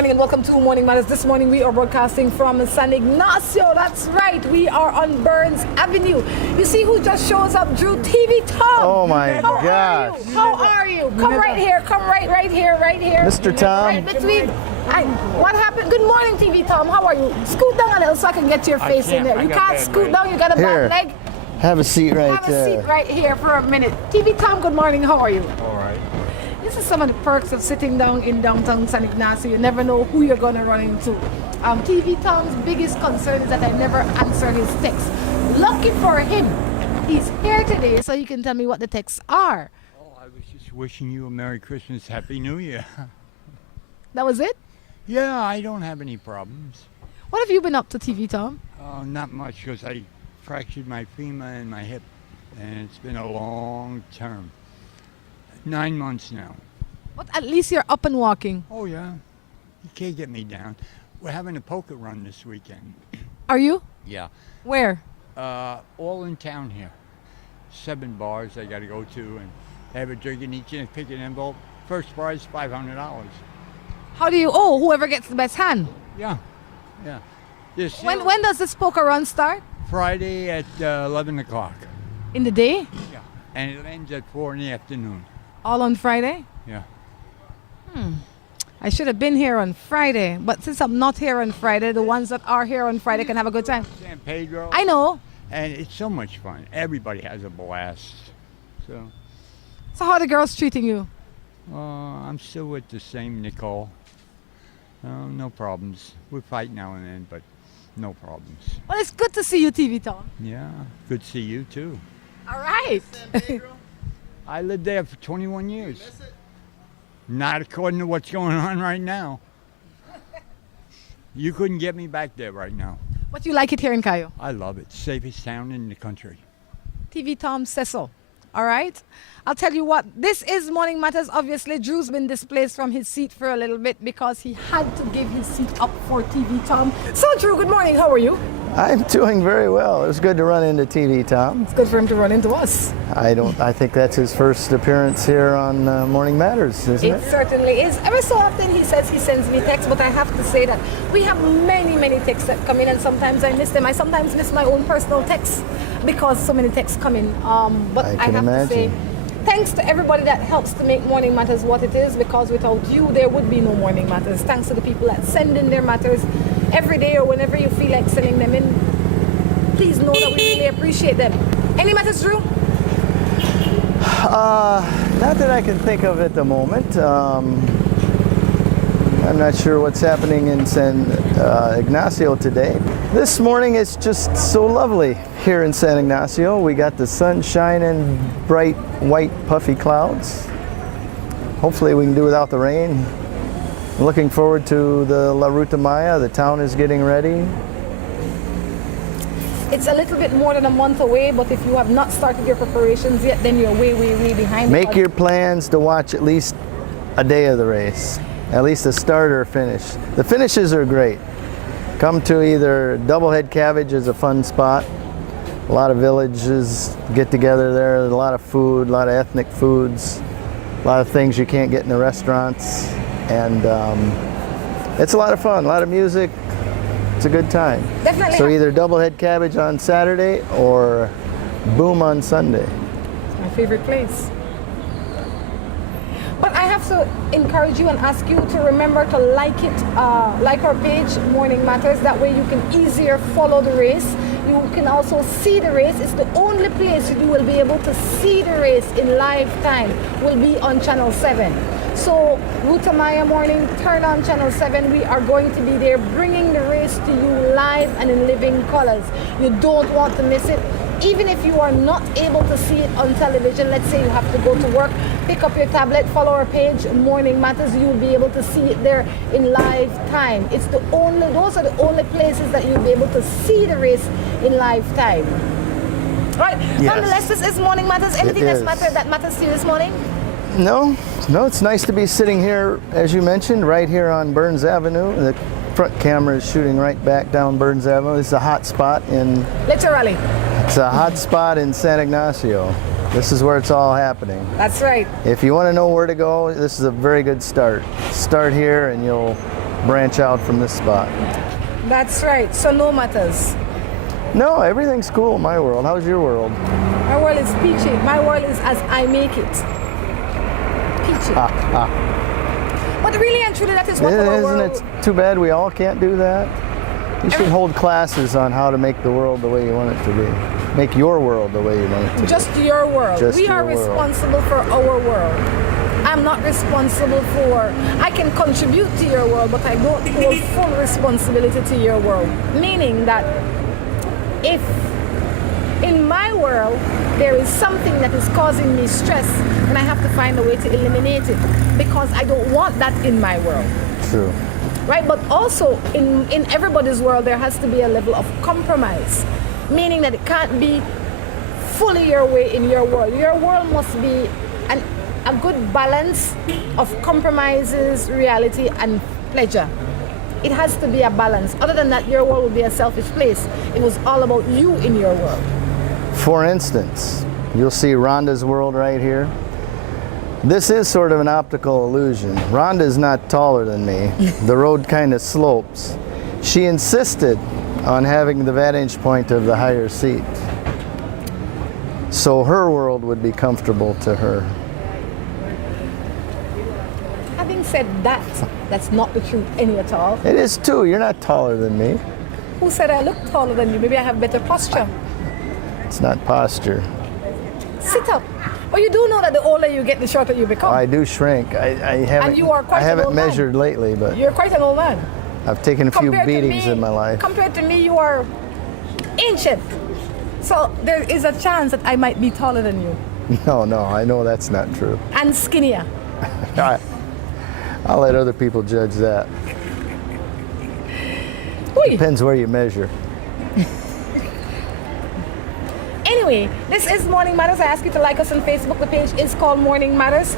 morning and welcome to Morning Matters. This morning we are broadcasting from San Ignacio. That's right, we are on Burns Avenue. You see who just shows up, Drew? TV Tom. Oh my gosh. How are you? Come right here, come right here. Mr. Tom. Right between. What happened? Good morning, TV Tom. How are you? Scoot down a little so I can get your face in there. You can't scoot down, you got a bad leg. Have a seat right Have there. a seat right here for a minute. TV Tom, good morning. How are you? All right. This is some of the perks of sitting down in downtown San Ignacio. You never know who you're going to run into. TV Tom's biggest concern is that I never answer his texts. Lucky for him, he's here today so he can tell me what the texts are. Oh, I was just wishing you a Merry Christmas, Happy New Year. That was it? Yeah, I don't have any problems. What have you been up to, TV Tom? Not much, because I fractured my femur and my hip, and it's been a long term. 9 months now. But at least you're up and walking. Oh, yeah. You can't get me down. We're having a poker run this weekend. Are you? Yeah. Where? All in town here. 7 bars I got to go to, and they have a drink in each and pick an envelope. First prize, $500. How do you? Oh, whoever gets the best hand. Yeah. When does this poker run start? Friday at 11 o'clock. In the day? Yeah. And it ends at 4 in the afternoon. All on Friday? Yeah. I should have been here on Friday, but since I'm not here on Friday, the ones that are here on Friday can have a good time. San Pedro. I know. And it's so much fun. Everybody has a blast. So how are the girls treating you? I'm still with the same Nicole. No problems. We fight now and then, but no problems. Well, it's good to see you, TV Tom. Yeah, good to see you too. All right. I lived there for 21 years. Not according to what's going on right now. You couldn't get me back there right now. But you like it here in Cayo? I love it. Safest town in the country. TV Tom says so. All right. I'll tell you what, this is Morning Matters. Obviously, Drew's been displaced from his seat for a little bit because he had to give his seat up for TV Tom. So, Drew, good morning. How are you? I'm doing very well. It was good to run into TV Tom. It's good for him to run into us. I think that's his first appearance here on Morning Matters, isn't it? It certainly is. Every so often he says he sends me texts, but I have to say that we have many texts that come in, and sometimes I miss them. I sometimes miss my own personal texts because so many texts come in. But I have to say, thanks to everybody that helps to make Morning Matters what it is, because without you, there would be no Morning Matters. Thanks to the people that send in their matters every day or whenever you feel like sending them in. Please know that we really appreciate them. Any matters, Drew? Not that I can think of at the moment. I'm not sure what's happening in San Ignacio today. This morning it's just so lovely here in San Ignacio. We got the sun shining, bright white puffy clouds. Hopefully we can do without the rain. I'm looking forward to the La Ruta Maya. The town is getting ready. It's a little bit more than a month away, but if you have not started your preparations yet, then you're way behind. Make your plans to watch at least a day of the race, at least a start or a finish. The finishes are great. Come to either Doublehead Cabbage is a fun spot. A lot of villages get together there. There's a lot of food, a lot of ethnic foods, a lot of things you can't get in the restaurants. And it's a lot of fun, a lot of music. It's a good time. Definitely. So either Doublehead Cabbage on Saturday or Boom on Sunday. It's my favorite place. But I have to encourage you and ask you to remember to like it, like our page, Morning Matters. That way you can easier follow the race. You can also see the race. It's the only place you will be able to see the race in live time. Will be on Channel 7. So, Ruta Maya morning, turn on Channel 7. We are going to be there bringing the race to you live and in living colors. You don't want to miss it. Even if you are not able to see it on television, let's say you have to go to work, pick up your tablet, follow our page, Morning Matters, you will be able to see it there in live time. Those are the only places that you'll be able to see the race in live time. Right, yes. Nonetheless, this is Morning Matters. Anything that matters to you this morning? No, it's nice to be sitting here, as you mentioned, right here on Burns Avenue. The front camera is shooting right back down Burns Avenue. This is a hot spot in... Literally. It's a hot spot in San Ignacio. This is where it's all happening. That's right. If you want to know where to go, this is a very good start. Start here and you'll branch out from this spot. That's right. So no matters. No, everything's cool in my world. How's your world? My world is peachy. My world is as I make it. Peachy. But really and truly, that is what our world... Isn't it too bad we all can't do that? You should hold classes on how to make the world the way you want it to be. Make your world the way you want it to be. Just your world. Just we are your world. responsible for our world. I'm not responsible for... I can contribute to your world, but I don't hold full responsibility to your world. Meaning that if in my world there is something that is causing me stress, then I have to find a way to eliminate it because I don't want that in my world. True. Right? But also in everybody's world there has to be a level of compromise, meaning that it can't be fully your way in your world. Your world must be a good balance of compromises, reality, and pleasure. It has to be a balance. Other than that, your world would be a selfish place. It was all about you in your world. For instance, you'll see Rhonda's world right here. This is sort of an optical illusion. Rhonda's not taller than me. The road kind of slopes. She insisted on having the vantage point of the higher seat. So her world would be comfortable to her. Having said that, that's not the truth any at all. It is too. You're not taller than me. Who said I look taller than you? Maybe I have better posture. It's not posture. Sit up. Oh, you do know that the older you get, the shorter you become. I do shrink. I haven't. And you are quite I haven't an old man. measured lately, but You're quite an old man. I've taken a few Compared to beatings me- in my life. Compared to me, you are ancient. So there is a chance that I might be taller than you No, I know that's not true. and skinnier. I'll let other people judge that. Oi. Depends where you measure. Anyway, this is Morning Matters. I ask you to like us on Facebook. The page is called Morning Matters.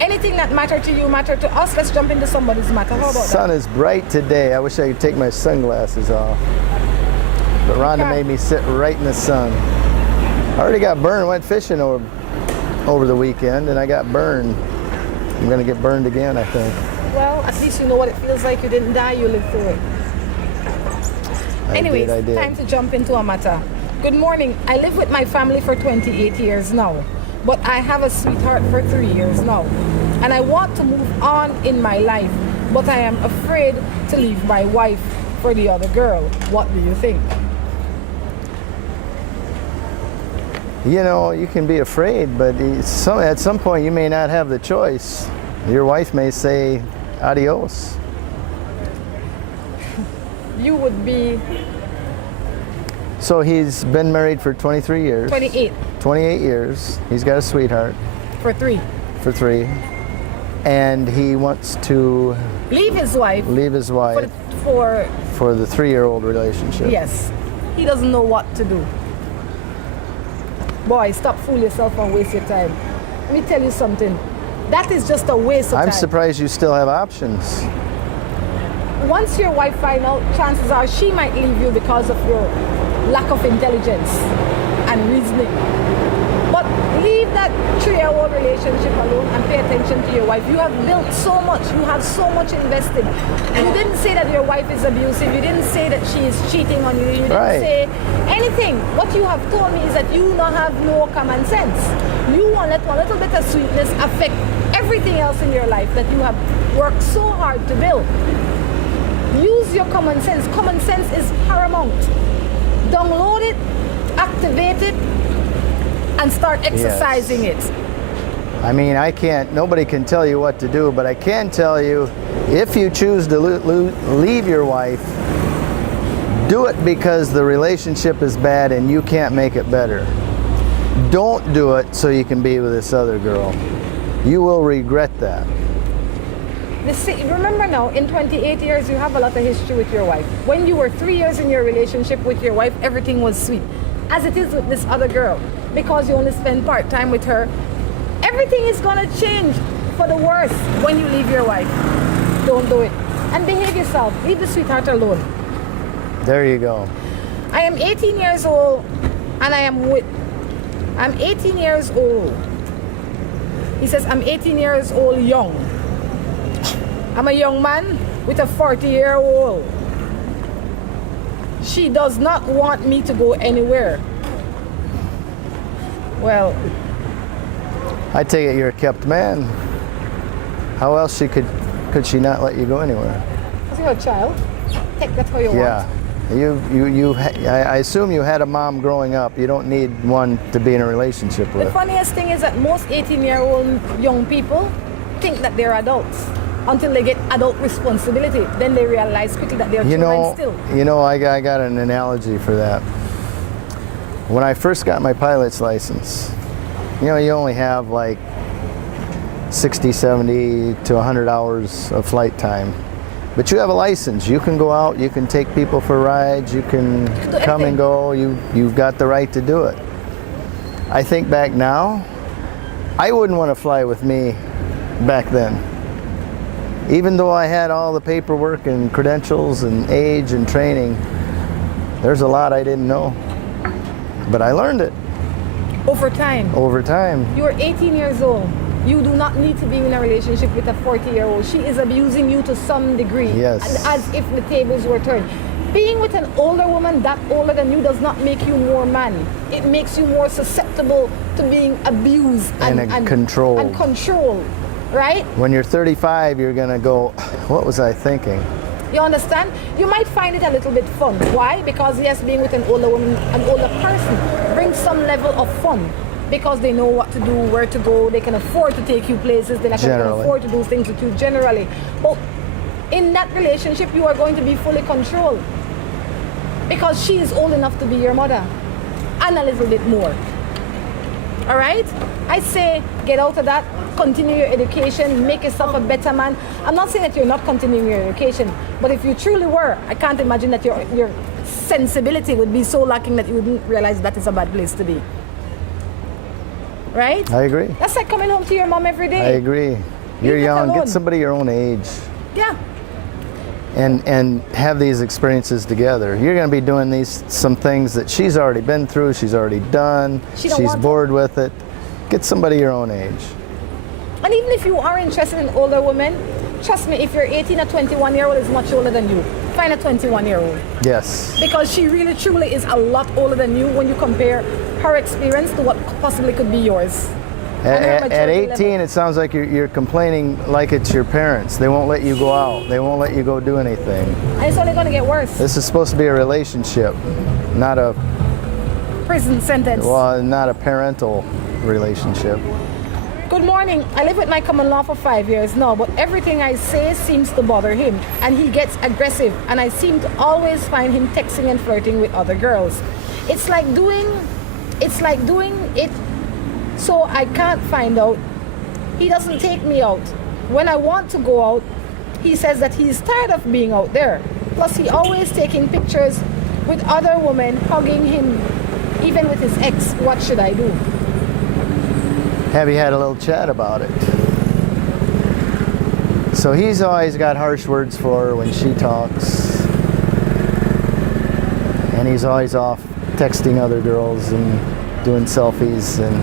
Anything that matter to you, matter to us. Let's jump into somebody's matter. How The about sun is bright today. I wish I could take my sunglasses off. But Rhonda Okay. made me sit right in the sun. I already got burned. Went fishing over the weekend and I got burned. I'm going to get burned again, I think. Well, at least you know what it feels like. You didn't die, you lived through it. Anyways, I did. time to jump into a matter. Good morning. I live with my family for 28 years now, but I have a sweetheart for 3 years now. And I want to move on in my life, but I am afraid to leave my wife for the other girl. What do you think? You know, you can be afraid, but at some point you may not have the choice. Your wife may say adios. You would be So he's been married for 23 years. 28 28 years. He's got a sweetheart for 3. for 3. And he wants to Leave his wife leave his wife for the 3-year-old relationship. yes. He doesn't know what to do. Boy, stop fooling yourself and waste your time. Let me tell you something. That is just a waste of I'm time. surprised you still have options. Once your wife finds out, chances are she might leave you because of your lack of intelligence and reasoning. But leave that 3-year-old relationship alone and pay attention to your wife. You have built so much. You have so much invested. You didn't say that your wife is abusive. You didn't say that she is cheating on you. You didn't Right. say anything. What you have told me is that you don't have no common sense. You want to let one little bit of sweetness affect everything else in your life that you have worked so hard to build. Use your common sense. Common sense is paramount. Download it, activate it, and start exercising it. I mean, nobody can tell you what to do, but I can tell you, if you choose to leave your wife, do it because the relationship is bad and you can't make it better. Don't do it so you can be with this other girl. You will regret that. Remember now, in 28 years, you have a lot of history with your wife. When you were 3 years in your relationship with your wife, everything was sweet. As it is with this other girl. Because you only spend part-time with her, everything is going to change for the worse when you leave your wife. Don't do it. And behave yourself. Leave the sweetheart alone. There you go. I am 18 years old and I'm 18 years old. He says, I'm 18 years old young. I'm a young man with a 40-year-old. She does not want me to go anywhere. Well, I take it you're a kept man. How else could she not let you go anywhere? because you're a child. Take that how you Yeah. want. I assume you had a mom growing up. You don't need one to be in a relationship The with. funniest thing is that most 18-year-old young people think that they're adults until they get adult responsibility. Then they realize quickly that they're children still. I got an analogy for that. When I first got my pilot's license, you only have like 60, 70 to 100 hours of flight time. But you have a license. You can go out, you can take people for rides, you can do come anything. and go. You've got the right to do it. I think back now, I wouldn't want to fly with me back then. Even though I had all the paperwork and credentials and age and training, there's a lot I didn't know. But I learned it Over time. over time. You're 18 years old. You do not need to be in a relationship with a 40-year-old. She is abusing you to some degree. Yes. And as if the tables were turned. Being with an older woman that older than you does not make you more man. It makes you more susceptible to being abused And controlled. And controlled, right? When you're 35, you're gonna go, what was I thinking? You understand? You might find it a little bit fun. Why? Because yes, being with an older woman, an older person brings some level of fun. Because they know what to do, where to go, they can afford to take you places, they can Generally. afford to do things with you generally. But in that relationship, you are going to be fully controlled. Because she is old enough to be your mother. And a little bit more. All right? I say get out of that, continue your education, make yourself a better man. I'm not saying that you're not continuing your education, but if you truly were, I can't imagine that your sensibility would be so lacking that you wouldn't realize that is a bad place to be. Right? I agree. That's like coming home to your mom every day. I agree. You're Leave it young. alone. Get somebody your own age, Yeah. and have these experiences together. You're going to be doing some things that she's already been through. She's already done. She don't She's want bored with it. Get somebody your own age. And even if you are interested in older women, trust me, if you're 18 or 21-year-old is much older than you, find a 21-year-old. Yes. Because she really truly is a lot older than you when you compare her experience to what possibly could be yours. And her At maturity 18, level. it sounds like you're complaining like it's your parents. They won't let you go out. They won't let you go do anything. And it's only going to get worse. This is supposed to be a relationship, not a Prison sentence. not a parental relationship. Good morning. I live with my common law for 5 years now, but everything I say seems to bother him, and he gets aggressive, and I seem to always find him texting and flirting with other girls. It's like doing it so I can't find out. He doesn't take me out. When I want to go out, he says that he's tired of being out there. Plus, he always taking pictures with other women, hugging him, even with his ex. What should I do? Have you had a little chat about it? So he's always got harsh words for her when she talks. And he's always off texting other girls and doing selfies, and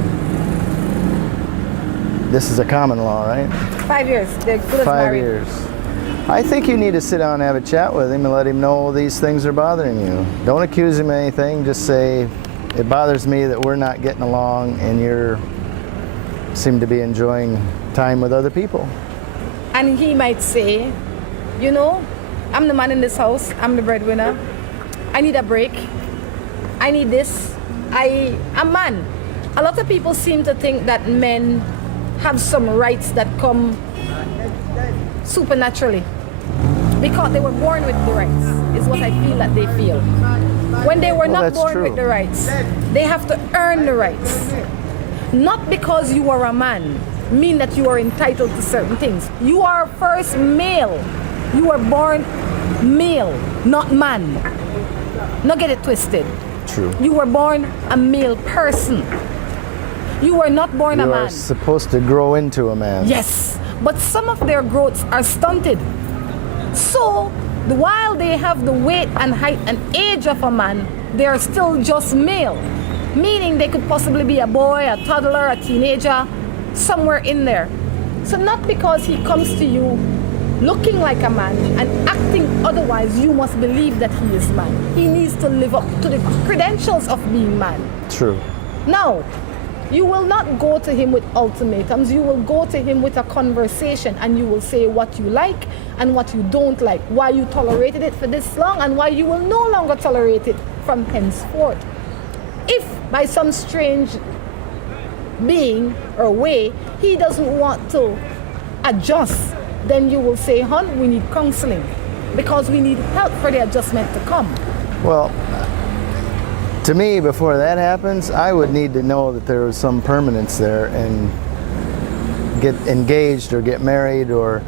this is a common law, right? 5 years. They're good as 5 married. years. I think you need to sit down and have a chat with him and let him know these things are bothering you. Don't accuse him of anything. Just say, it bothers me that we're not getting along and you seem to be enjoying time with other people. And he might say, I'm the man in this house. I'm the breadwinner. I need a break. I need this. I'm a man. A lot of people seem to think that men have some rights that come supernaturally because they were born with the rights, is what I feel that they feel. When they were not that's born true. with the rights, they have to earn the rights. Not because you are a man mean that you are entitled to certain things. You are first male. You were born male, not man. Not get it twisted. True. You were born a male person. You were not born a You man. are supposed to grow into a man. Yes, but some of their growths are stunted. So, while they have the weight and height and age of a man, they are still just male. Meaning they could possibly be a boy, a toddler, a teenager, somewhere in there. So not because he comes to you looking like a man and acting otherwise, you must believe that he is man. He needs to live up to the credentials of being man. True. Now, you will not go to him with ultimatums. You will go to him with a conversation, and you will say what you like and what you don't like, why you tolerated it for this long and why you will no longer tolerate it from henceforth. If by some strange being or way he doesn't want to adjust, then you will say, hon, we need counseling because we need help for the adjustment to come. Well, to me, before that happens, I would need to know that there was some permanence there and get engaged or get married, or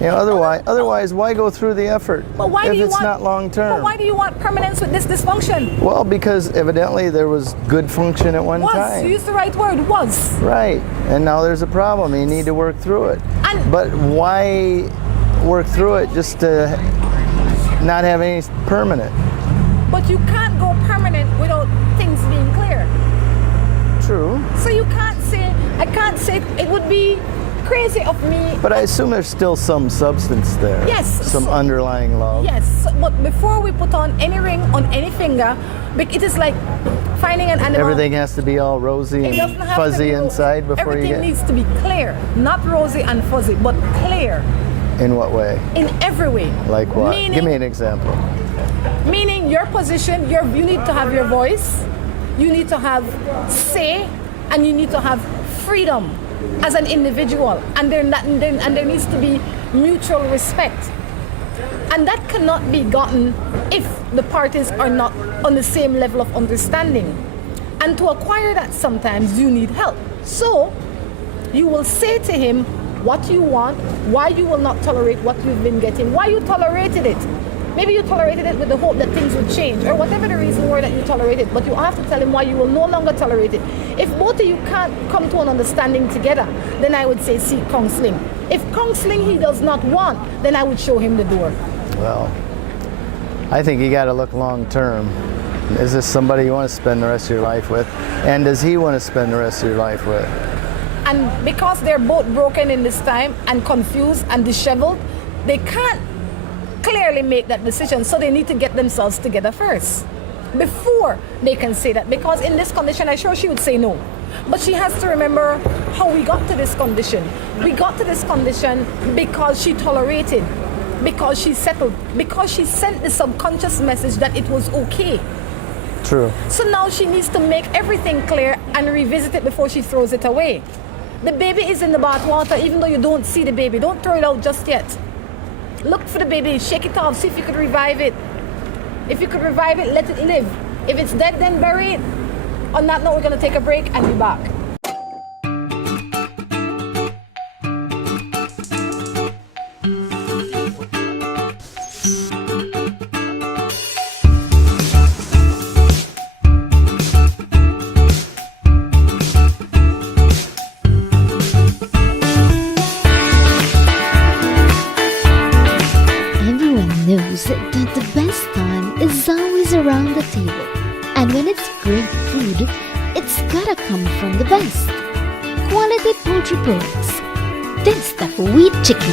otherwise why go through the effort if it's not long term? But why do you want permanence with this dysfunction? Well, because evidently there was good function at one time. You used the right word, was. Right, and now there's a problem. You need to work through it. But why work through it just to not have any permanent? But you can't go permanent without things being clear. True. So you can't say, I can't say, it would be crazy of me. But I assume there's still some substance there. Yes. Some underlying love. Yes, but before we put on any ring on any finger, it is like finding an animal. Everything has to be all rosy and fuzzy inside before you get... Everything needs to be clear. Not rosy and fuzzy, but clear. In what way? In every way. Like what? Give me an example. Meaning your position, you need to have your voice, you need to have say, and you need to have freedom as an individual, and there needs to be mutual respect. And that cannot be gotten if the parties are not on the same level of understanding. And to acquire that, sometimes you need help. So you will say to him what you want, why you will not tolerate what you've been getting, why you tolerated it. Maybe you tolerated it with the hope that things would change, or whatever the reason were that you tolerated, but you have to tell him why you will no longer tolerate it. If both of you can't come to an understanding together, then I would say seek counseling. If counseling he does not want, then I would show him the door. Well, I think you got to look long term. Is this somebody you want to spend the rest of your life with? And does he want to spend the rest of your life with? And because they're both broken in this time and confused and disheveled, they can't clearly make that decision, so they need to get themselves together first before they can say that, because in this condition I'm sure she would say no, but she has to remember how we got to this condition. We got to this condition because she tolerated, because she settled, because she sent the subconscious message that it was okay. True. So now she needs to make everything clear and revisit it before she throws it away. The baby is in the bath water, even though you don't see the baby. Don't throw it out just yet. Look for the baby, shake it off, see if you could revive it. If you could revive it, let it live. If it's dead, then bury it. On that note, we're going to take a break and be back. Knows that the best time is always around the table. And when it's great food, it's gotta come from the best. Quality poultry products. That's the wheat chicken.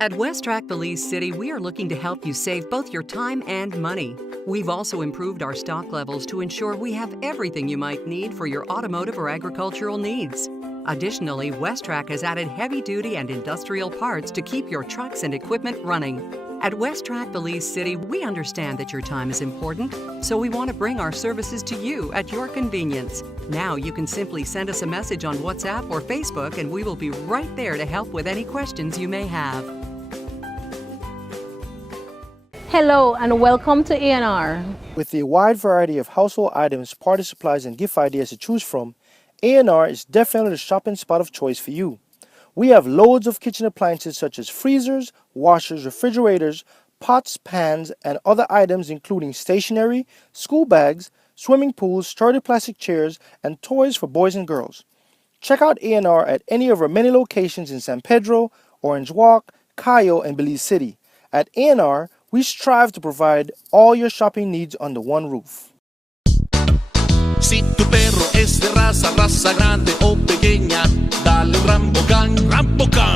At West-Trac Belize City, we are looking to help you save both your time and money. We've also improved our stock levels to ensure we have everything you might need for your automotive or agricultural needs. Additionally, West-Trac has added heavy-duty and industrial parts to keep your trucks and equipment running. At West-Trac Belize City, we understand that your time is important, so we want to bring our services to you at your convenience. Now you can simply send us a message on WhatsApp or Facebook, and we will be right there to help with any questions you may have. Hello and welcome to A&R. With a wide variety of household items, party supplies, and gift ideas to choose from, A&R is definitely the shopping spot of choice for you. We have loads of kitchen appliances such as freezers, washers, refrigerators, pots, pans, and other items including stationery, school bags, swimming pools, sturdy plastic chairs, and toys for boys and girls. Check out A&R at any of our many locations in San Pedro, Orange Walk, Cayo, and Belize City. At A&R, we strive to provide all your shopping needs under one roof. Si tu perro es de raza grande o pequeña, dale un Rambo Can. Rambo Can.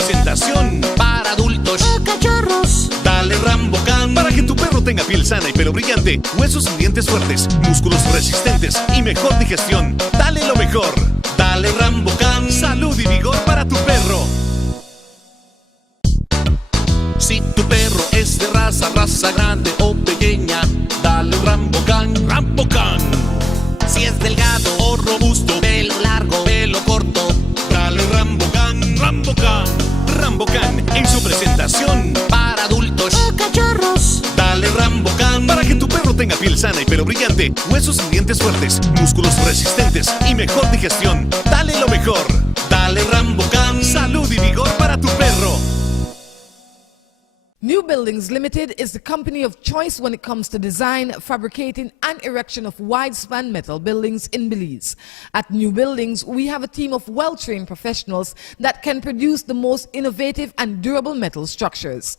presentación para adultos o cachorros. Dale Rambocan para que tu perro tenga piel sana y pelo brillante, huesos y dientes fuertes, músculos resistentes y mejor digestión. Dale lo mejor. Dale Rambocan, salud y vigor para tu perro. Si tu perro es de raza grande o pequeña, dale Rambocan, Rambocan. Si es delgado o robusto, pelo largo, pelo corto, dale Rambocan, Rambocan. Rambocan en su presentación para adultos o cachorros. Dale Rambocan para que tu perro tenga piel sana y pelo brillante, huesos y dientes fuertes, músculos resistentes y mejor digestión. Dale lo mejor. Dale Rambocan, salud y vigor para tu perro. New Buildings Limited is the company of choice when it comes to design, fabricating, and erection of wide-span metal buildings in Belize. At New Buildings, we have a team of well-trained professionals that can produce the most innovative and durable metal structures.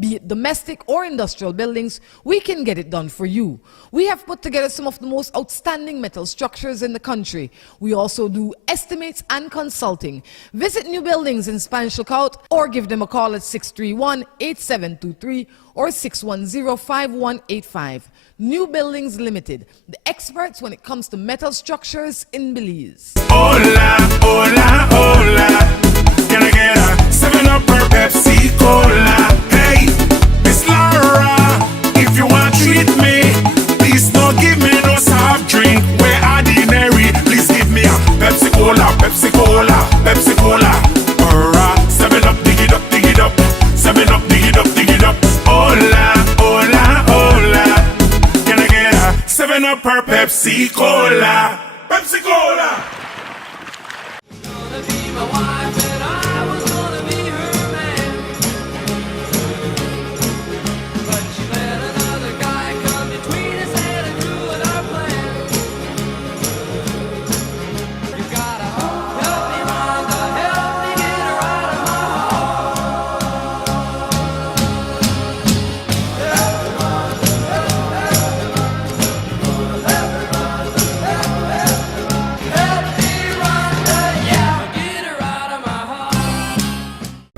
Be it domestic or industrial buildings, we can get it done for you. We have put together some of the most outstanding metal structures in the country. We also do estimates and consulting. Visit New Buildings in Spanish Lookout or give them a call at 631-8723 or 610-5185. New Buildings Limited, the experts when it comes to metal structures in Belize. Hola, hola, hola. Can I get a 7-Up or Pepsi Cola? Hey, Miss Laura, if you want to treat me, please don't give me no soft drink. We're ordinary, please give me a Pepsi Cola, Pepsi Cola, Pepsi Cola. Or a 7-Up, dig it up, dig it up. 7-Up, dig it up, dig it up. Hola, hola, hola. Can I get a 7-Up or Pepsi Cola? Pepsi Cola.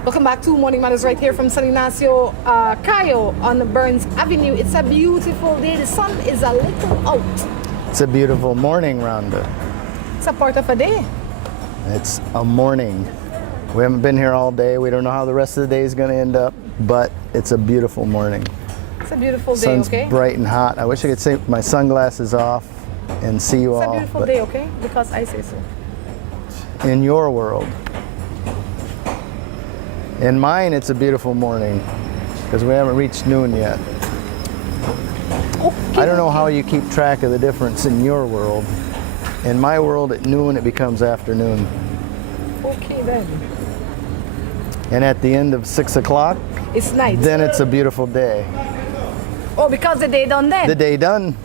Welcome back to Morning Matters right here from San Ignacio, Cayo on Burns Avenue. It's a beautiful day. The sun is a little out. It's a beautiful morning, Rhonda. It's a part of a day. It's a morning. We haven't been here all day. We don't know how the rest of the day is going to end up, but it's a beautiful morning. It's a beautiful day, Sun's okay? bright and hot. I wish I could take my sunglasses off and see you all. It's a beautiful but day, okay? Because I say so. in your world. In mine, it's a beautiful morning because we haven't reached noon yet. Okay. I don't know how you keep track of the difference in your world. In my world, at noon, it becomes afternoon. Okay then. And at the end of 6 o'clock, It's night. then it's a beautiful day. Oh, because the day done then. The day done.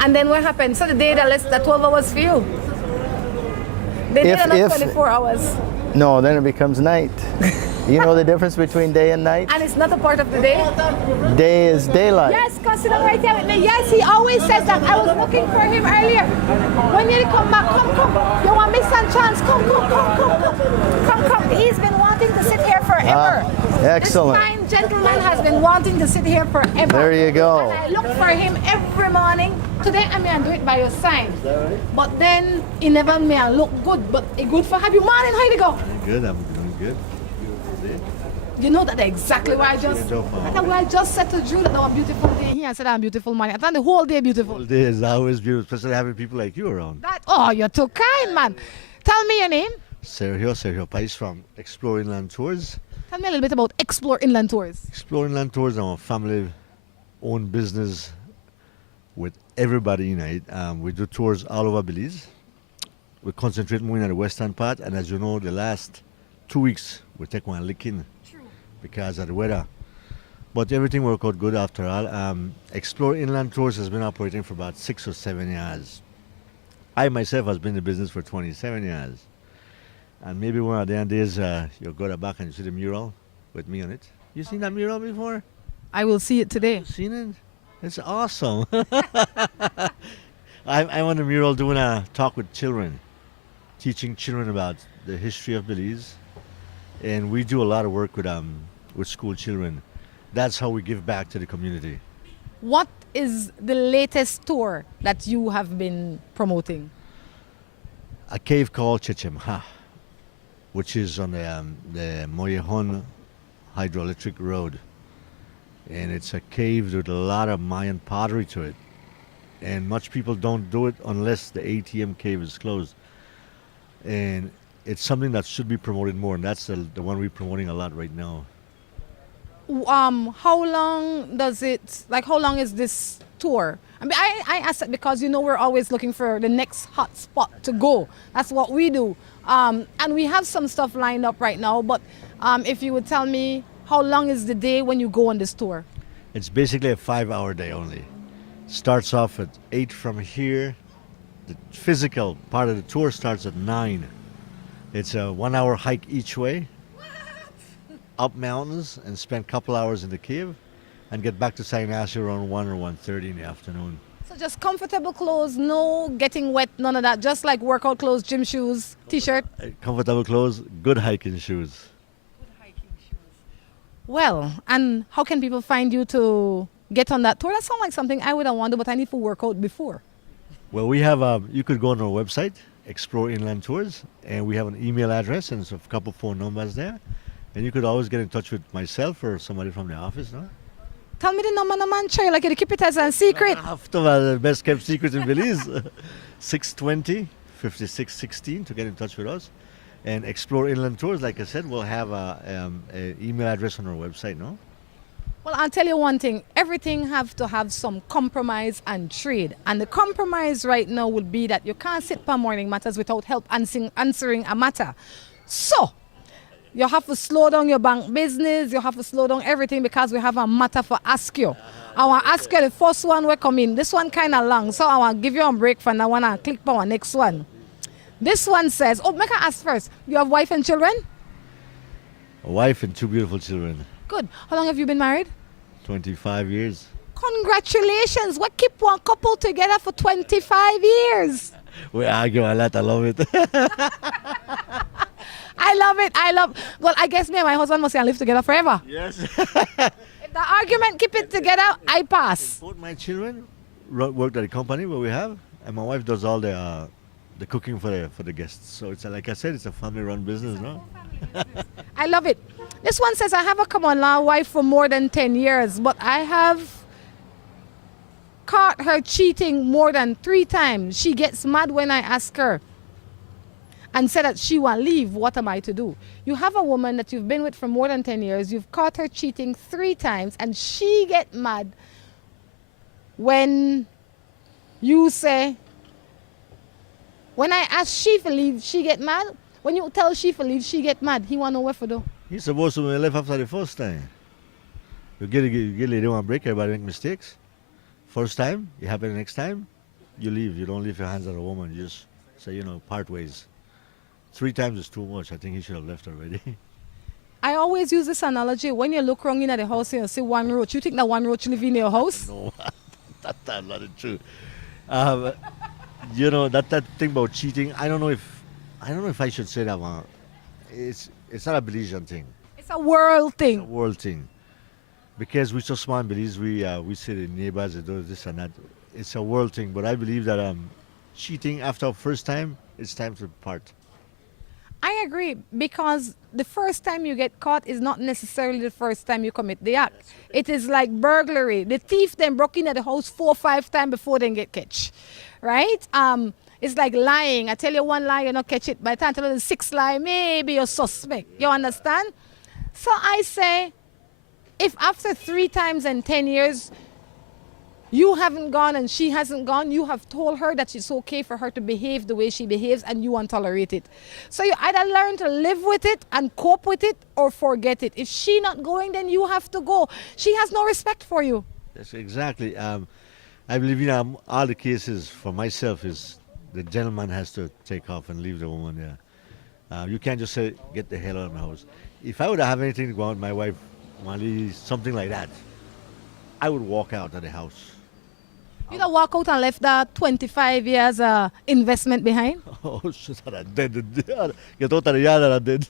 And then what happened? So the day that less the 12 hours for you. The day that not 24 hours. No, then it becomes night. You know the difference between day and night? And it's not a part of the day? Day is daylight. Yes, because you know right here with me. Yes, he always says that. I was looking for him earlier. When you come back, come. You want miss and chance? Come. Come. He's been wanting to sit here forever. Excellent. This fine gentleman has been wanting to sit here forever. There you go. And I look for him every morning. Today I may do it by your side. But then he never may look good. But it good for happy morning. How you go? Good, I'm doing good. You know that exactly why I just said to Drew that there was a beautiful day here. I said I'm beautiful morning. I thought the whole day beautiful. All day is always beautiful, especially having people like you around. You're too kind, man. Tell me your name. Sergio Pais from Explore Inland Tours. Tell me a little bit about Explore Inland Tours. Explore Inland Tours is our family-owned business with everybody in it. We do tours all over Belize. We concentrate more in the western part, and as you know, the last 2 weeks we take one licking because of the weather. But everything worked out good after all. Explore Inland Tours has been operating for about 6 or 7 years. I myself has been in the business for 27 years. And maybe one of the days you'll go back and you see the mural with me on it. You seen that mural before? I will see it today. You seen it? It's awesome. I'm on the mural doing a talk with children, teaching children about the history of Belize and we do a lot of work with school children. That's how we give back to the community. What is the latest tour that you have been promoting? A cave called Chichimha, which is on the Moyejon hydroelectric road. And it's a cave with a lot of Mayan pottery to it. And much people don't do it unless the ATM cave is closed. And it's something that should be promoted more, and that's the one we're promoting a lot right now. How long does it, like how long is this tour? I mean, I ask that because, you know, we're always looking for the next hot spot to go. That's what we do. And we have some stuff lined up right now, but if you would tell me, how long is the day when you go on this tour? It's basically a 5-hour day only. Starts off at 8 from here. The physical part of the tour starts at 9. It's a 1-hour hike each way, up mountains, and spend a couple hours in the cave, and get back to St. Ignacio around 1 or 1:30 in the afternoon. So just comfortable clothes, no getting wet, none of that. Just like workout clothes, gym shoes, t-shirt. Comfortable clothes, good hiking shoes. Well, and how can people find you to get on that tour? That sounds like something I would have wanted, but I need to work out before. Well, we have, you could go on our website, Explore Inland Tours, and we have an email address and a couple phone numbers there. And you could always get in touch with myself or somebody from the office, no? Tell me the number, no man, try like you keep it as a secret. After the best kept secret in Belize, 620-5616 to get in touch with us. And Explore Inland Tours, like I said, we'll have an email address on our website, no? Well, I'll tell you one thing. Everything have to have some compromise and trade. And the compromise right now would be that you can't sit for morning matters without help answering a matter. So, you have to slow down your bank business. You have to slow down everything because we have a matter for ask you. I want to ask you the first one we come in. This one kind of long, so I want to give you a break for now and I'll click for our next one. This one says, oh, make I ask first. You have wife and children? A wife and 2 beautiful children. Good. How long have you been married? 25 years. Congratulations. What keep one couple together for 25 years? We argue a lot. I love it. I love. Well, I guess me and my husband must live together forever. Yes. If the argument keep it together, I pass. Both my children work at the company where we have, and my wife does all the cooking for the guests. So it's like I said, it's a family-run business, no? I love it. This one says, I have a common law wife for more than 10 years, but I have caught her cheating more than 3 times. She gets mad when I ask her and said that she won't leave. What am I to do? You have a woman that you've been with for more than 10 years. You've caught her cheating 3 times, and she get mad when you say, when I ask she to leave, she get mad. When you tell she to leave, she get mad. He want to know where for do. He's supposed to be left after the first time. You get lady one break, everybody make mistakes. First time, it happen the next time, you leave. You don't leave your hands on a woman. You just say, part ways. 3 times is too much. I think he should have left already. I always use this analogy. When you look around in the house and you see one roach, you think that one roach live in your house? No, that's not true. That thing about cheating, I don't know if I should say that one. It's not a Belizean thing. It's a world thing. It's a world thing. Because we're so small in Belize, we see the neighbors that do this and that. It's a world thing, but I believe that cheating after first time, it's time to part. I agree, because the first time you get caught is not necessarily the first time you commit the act. It is like burglary. The thief then broke in at the house 4 or 5 times before they get catch, right? It's like lying. I tell you one lie, you don't catch it. By the time I tell you the 6th lie, maybe you're suspect. You understand? So I say, if after 3 times in 10 years, you haven't gone and she hasn't gone, you have told her that it's okay for her to behave the way she behaves and you won't tolerate it. So you either learn to live with it and cope with it or forget it. If she not going, then you have to go. She has no respect for you. Yes, exactly. I believe all the cases for myself is the gentleman has to take off and leave the woman there. You can't just say, get the hell out of my house. If I would have anything to go on with my wife, something like that, I would walk out of the house. You don't walk out and left that 25 years investment behind? Oh, shit, I'm dead. Get out of the yard and I'm dead.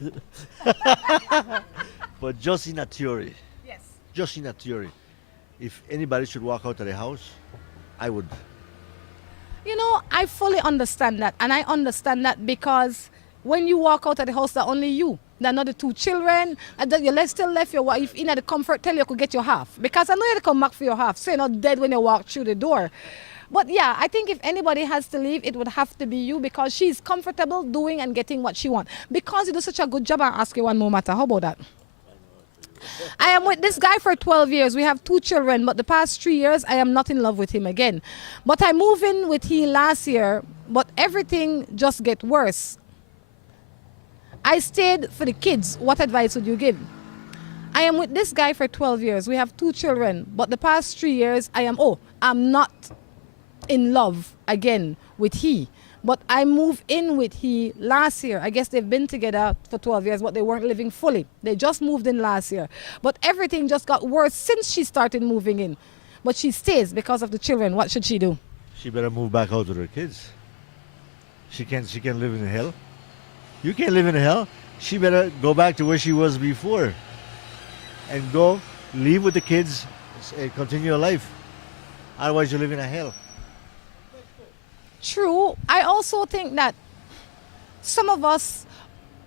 But just in a theory. Yes. Just in a theory. If anybody should walk out of the house, I would. You know, I fully understand that. And I understand that because when you walk out of the house, they're only you. They're not the two children. And then you still left your wife in at the comfort, tell you could get your half. Because I know you have to come back for your half. So you're not dead when you walk through the door. But yeah, I think if anybody has to leave, it would have to be you because she's comfortable doing and getting what she wants. Because you do such a good job, I'll ask you one more matter. How about that? I am with this guy for 12 years. We have 2 children, but the past 3 years, I am not in love with him again. But I moved in with him last year, but everything just get worse. I stayed for the kids. What advice would you give? I am with this guy for 12 years. We have 2 children, but the past 3 years, I'm not in love again with he. But I moved in with he last year. I guess they've been together for 12 years, but they weren't living fully. They just moved in last year. But everything just got worse since she started moving in. But she stays because of the children. What should she do? She better move back out with her kids. She can live in hell. You can't live in hell. She better go back to where she was before. And go, live with the kids, and continue your life. Otherwise you live in a hell. True. I also think that some of us,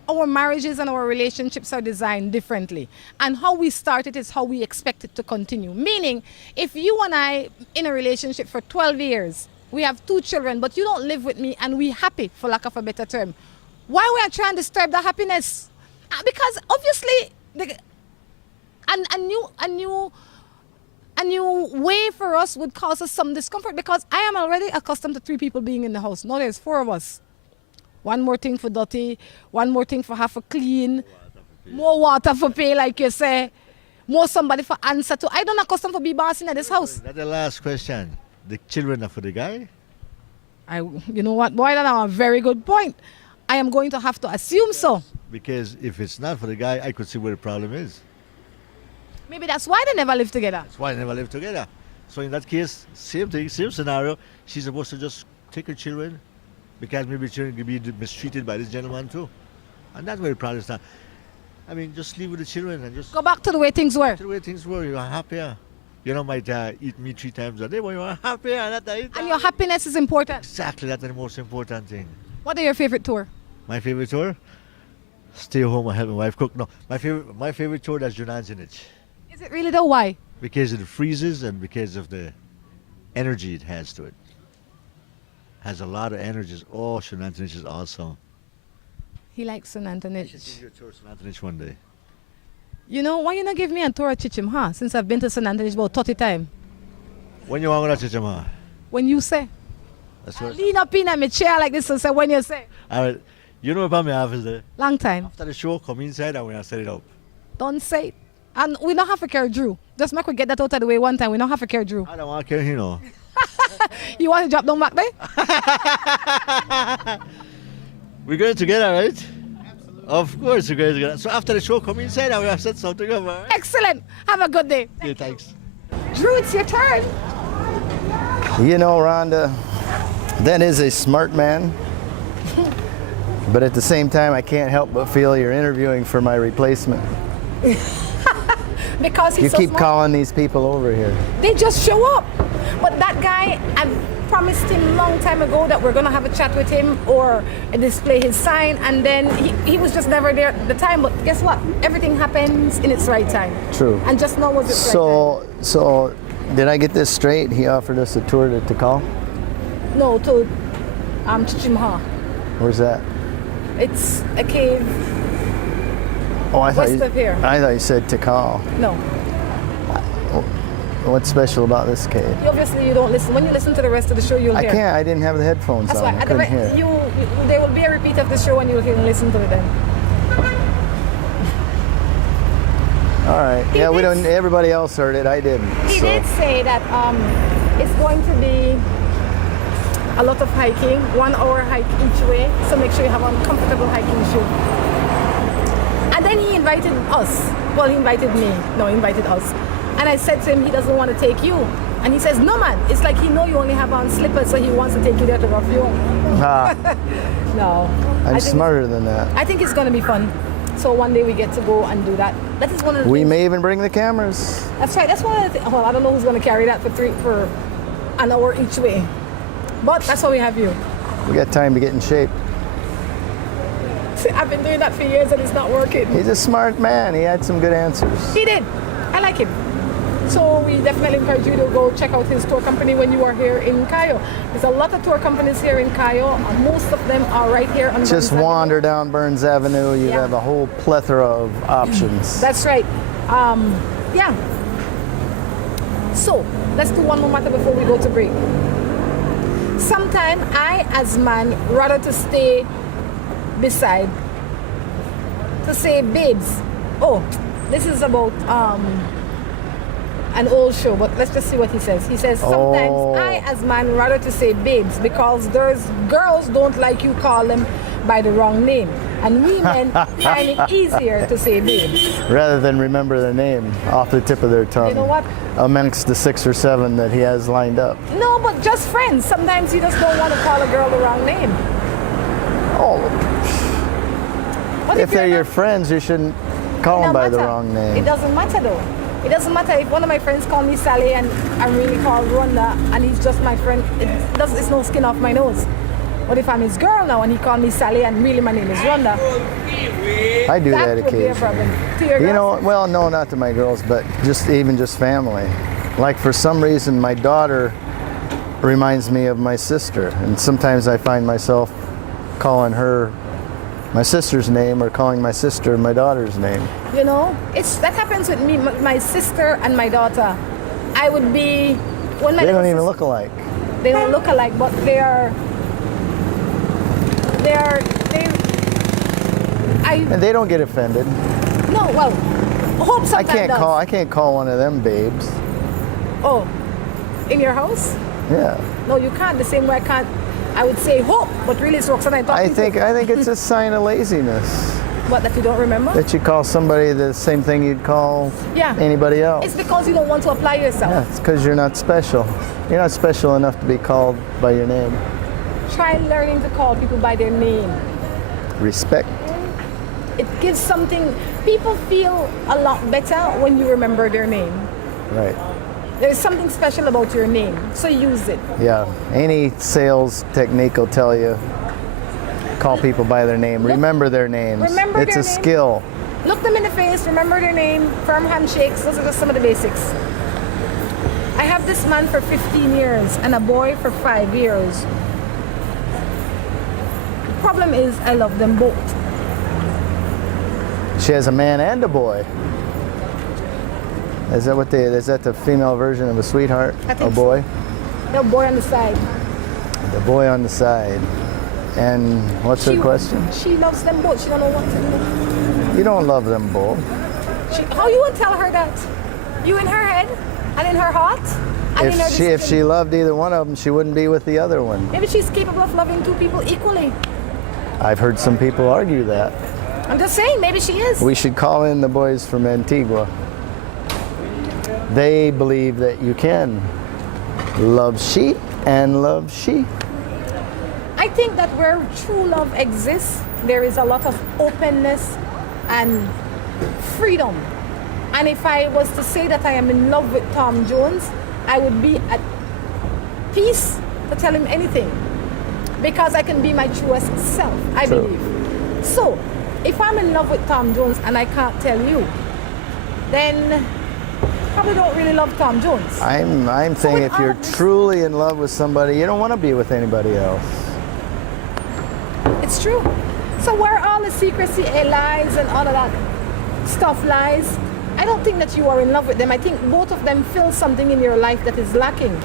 our marriages and our relationships are designed differently. And how we start it is how we expect it to continue. Meaning, if you and I in a relationship for 12 years, we have 2 children, but you don't live with me and we're happy, for lack of a better term, why we are trying to disturb the happiness? Because obviously, a new way for us would cause us some discomfort because I am already accustomed to 3 people being in the house. Now there's 4 of us. One more thing for dirty, one more thing for half a clean, more water for pay, like you say, more somebody for answer to. I don't accustomed to be bossing at this house. That's the last question. The children are for the guy? You know what, boy, that's a very good point. I am going to have to assume so. Because if it's not for the guy, I could see where the problem is. Maybe that's why they never live together. That's why they never live together. So in that case, same thing, same scenario. She's supposed to just take her children because maybe children could be mistreated by this gentleman too. And that's where the problem is. I mean, just live with the children and just go back to the way things were. To the way things were. You are happier. You know, might eat meat 3 times a day, but you are happier. And your happiness is important. Exactly, that's the most important thing. What are your favorite tour? My favorite tour? Stay home and help my wife cook. No, my favorite tour is Junanzinich. Is it really though? Why? Because it freezes and because of the energy it has to it. Has a lot of energies. Oh, Junanzinich is awesome. He likes St. Anthony. I should give you a tour of St. Anthony one day. You know, why you not give me a tour of Chichimha since I've been to St. Anthony about 30 times? When you want to go to Chichimha? When you say. That's what. Lean up in my chair like this and say when you say. All right. You know about my office there? Long time. After the show, come inside and we're going to set it up. Don't say it. And we don't have to care Drew. Just make we get that out of the way one time. We don't have to care Drew. I don't want to care, you know. You want to drop down back there? We're going together, right? Absolutely. Of course we're going together. So after the show, come inside and we'll set something up, all right? Excellent. Have a good day. Okay, thanks. Drew, it's your turn. You know, Rhonda, that is a smart man. But at the same time, I can't help but feel you're interviewing for my replacement. Because he's you so keep smart. calling these people over here. They just show up. But that guy, I promised him a long time ago that we're going to have a chat with him or display his sign, and then he was just never there at the time. But guess what? Everything happens in its right time. True. And just now was its right time. So did I get this straight? He offered us a tour to Tikal? No, to Chichimha. Where's that? It's a cave. Oh, I thought west of here. I thought you said Tikal. No. What's special about this cave? Obviously, you don't listen. When you listen to the rest of the show, you'll hear. I can't. I didn't have the headphones That's on. why. I couldn't hear. There will be a repeat of the show, and you can listen to it then. All right. Yeah, we don't. Everybody else heard it. I didn't. He did say that it's going to be a lot of hiking, 1 hour hike each way. So make sure you have a comfortable hiking shoe. And then he invited us. Well, he invited me. No, he invited us. And I said to him, he doesn't want to take you. And he says, no man, it's like he know you only have on slippers, so he wants to take you there to rough you up. Ah, No. I'm I think smarter than that. I think it's going to be fun. So one day we get to go and do that. That is one of the We things. may even bring the cameras. That's right. That's one of the things. Well, I don't know who's going to carry that for an hour each way. But that's why we have you. We got time to get in shape. See, I've been doing that for years and it's not working. He's a smart man. He had some good answers. He did. I like him. So we definitely encourage you to go check out his tour company when you are here in Cayo. There's a lot of tour companies here in Cayo. Most of them are right here on Just Burns wander Avenue. down Burns Avenue. You Yeah. have a whole plethora of options. That's right. Yeah. So let's do one more matter before we go to break. Sometimes I, as man, rather to stay beside, to say babes. Oh, this is about an old show, but let's just see what he says. He says, sometimes I, as man, rather to say babes because there's girls don't like you call them by the wrong name. And we men find it easier to say babes. Rather than remember their name off the tip of their tongue. You know what? Amongst the 6 or 7 that he has lined up. No, but just friends. Sometimes you just don't want to call a girl the wrong name. Oh, What if they're you're your not- friends, you shouldn't call It them don't by the matter. wrong It name. doesn't matter though. It doesn't matter if one of my friends call me Sally and I'm really called Rhonda and he's just my friend. It's no skin off my nose. But if I'm his girl now and he called me Sally and really my name is Rhonda, I do that would be a occasionally. problem. To your You girls? know, well, no, not to my girls, but just family. Like for some reason, my daughter reminds me of my sister, and sometimes I find myself calling her my sister's name or calling my sister my daughter's name. You know, that happens with me, my sister and my daughter. I would be when my They don't little even sis- look alike. They don't look alike, but they And they don't get offended. no, well, hope I sometimes does. can't call one of them babes. Oh, in your house? Yeah. No, you can't. The same way I can't. I would say hope, but really it's Roxanne I I think it's a sign of laziness What, that you don't remember? that you call somebody the same thing you'd call Yeah. anybody else. It's because you don't want to apply yourself. Yeah, it's because you're not special. You're not special enough to be called by your name. Try learning to call people by their name. Respect. It gives something. People feel a lot better when you remember their name. Right. There's something special about your name, so use it. Yeah. Any sales technique will tell you call people by their name. Remember their names. Remember it's their a name. skill. Look them in the face, remember their name, firm handshakes. Those are just some of the basics. I have this man for 15 years and a boy for 5 years. The problem is I love them both. She has a man and a boy. Is that the female version of a sweetheart? I A think boy? The boy on the side. The boy on the side. And what's her question? She loves them both. She don't know what to do. You don't love them both. How you want to tell her that? You in her head and in her heart and in her If decision. she loved either one of them, she wouldn't be with the other one. Maybe she's capable of loving two people equally. I've heard some people argue that. I'm just saying, maybe she is. We should call in the boys from Antigua. They believe that you can love sheep and love sheep. I think that where true love exists, there is a lot of openness and freedom. And if I was to say that I am in love with Tom Jones, I would be at peace to tell him anything. Because I can be my truest self, I True. believe. So, if I'm in love with Tom Jones and I can't tell you, then probably don't really love Tom Jones. I'm saying with if all you're of this- truly in love with somebody, you don't want to be with anybody else. It's true. So where all the secrecy lies and all of that stuff lies, I don't think that you are in love with them. I think both of them fill something in your life that is lacking.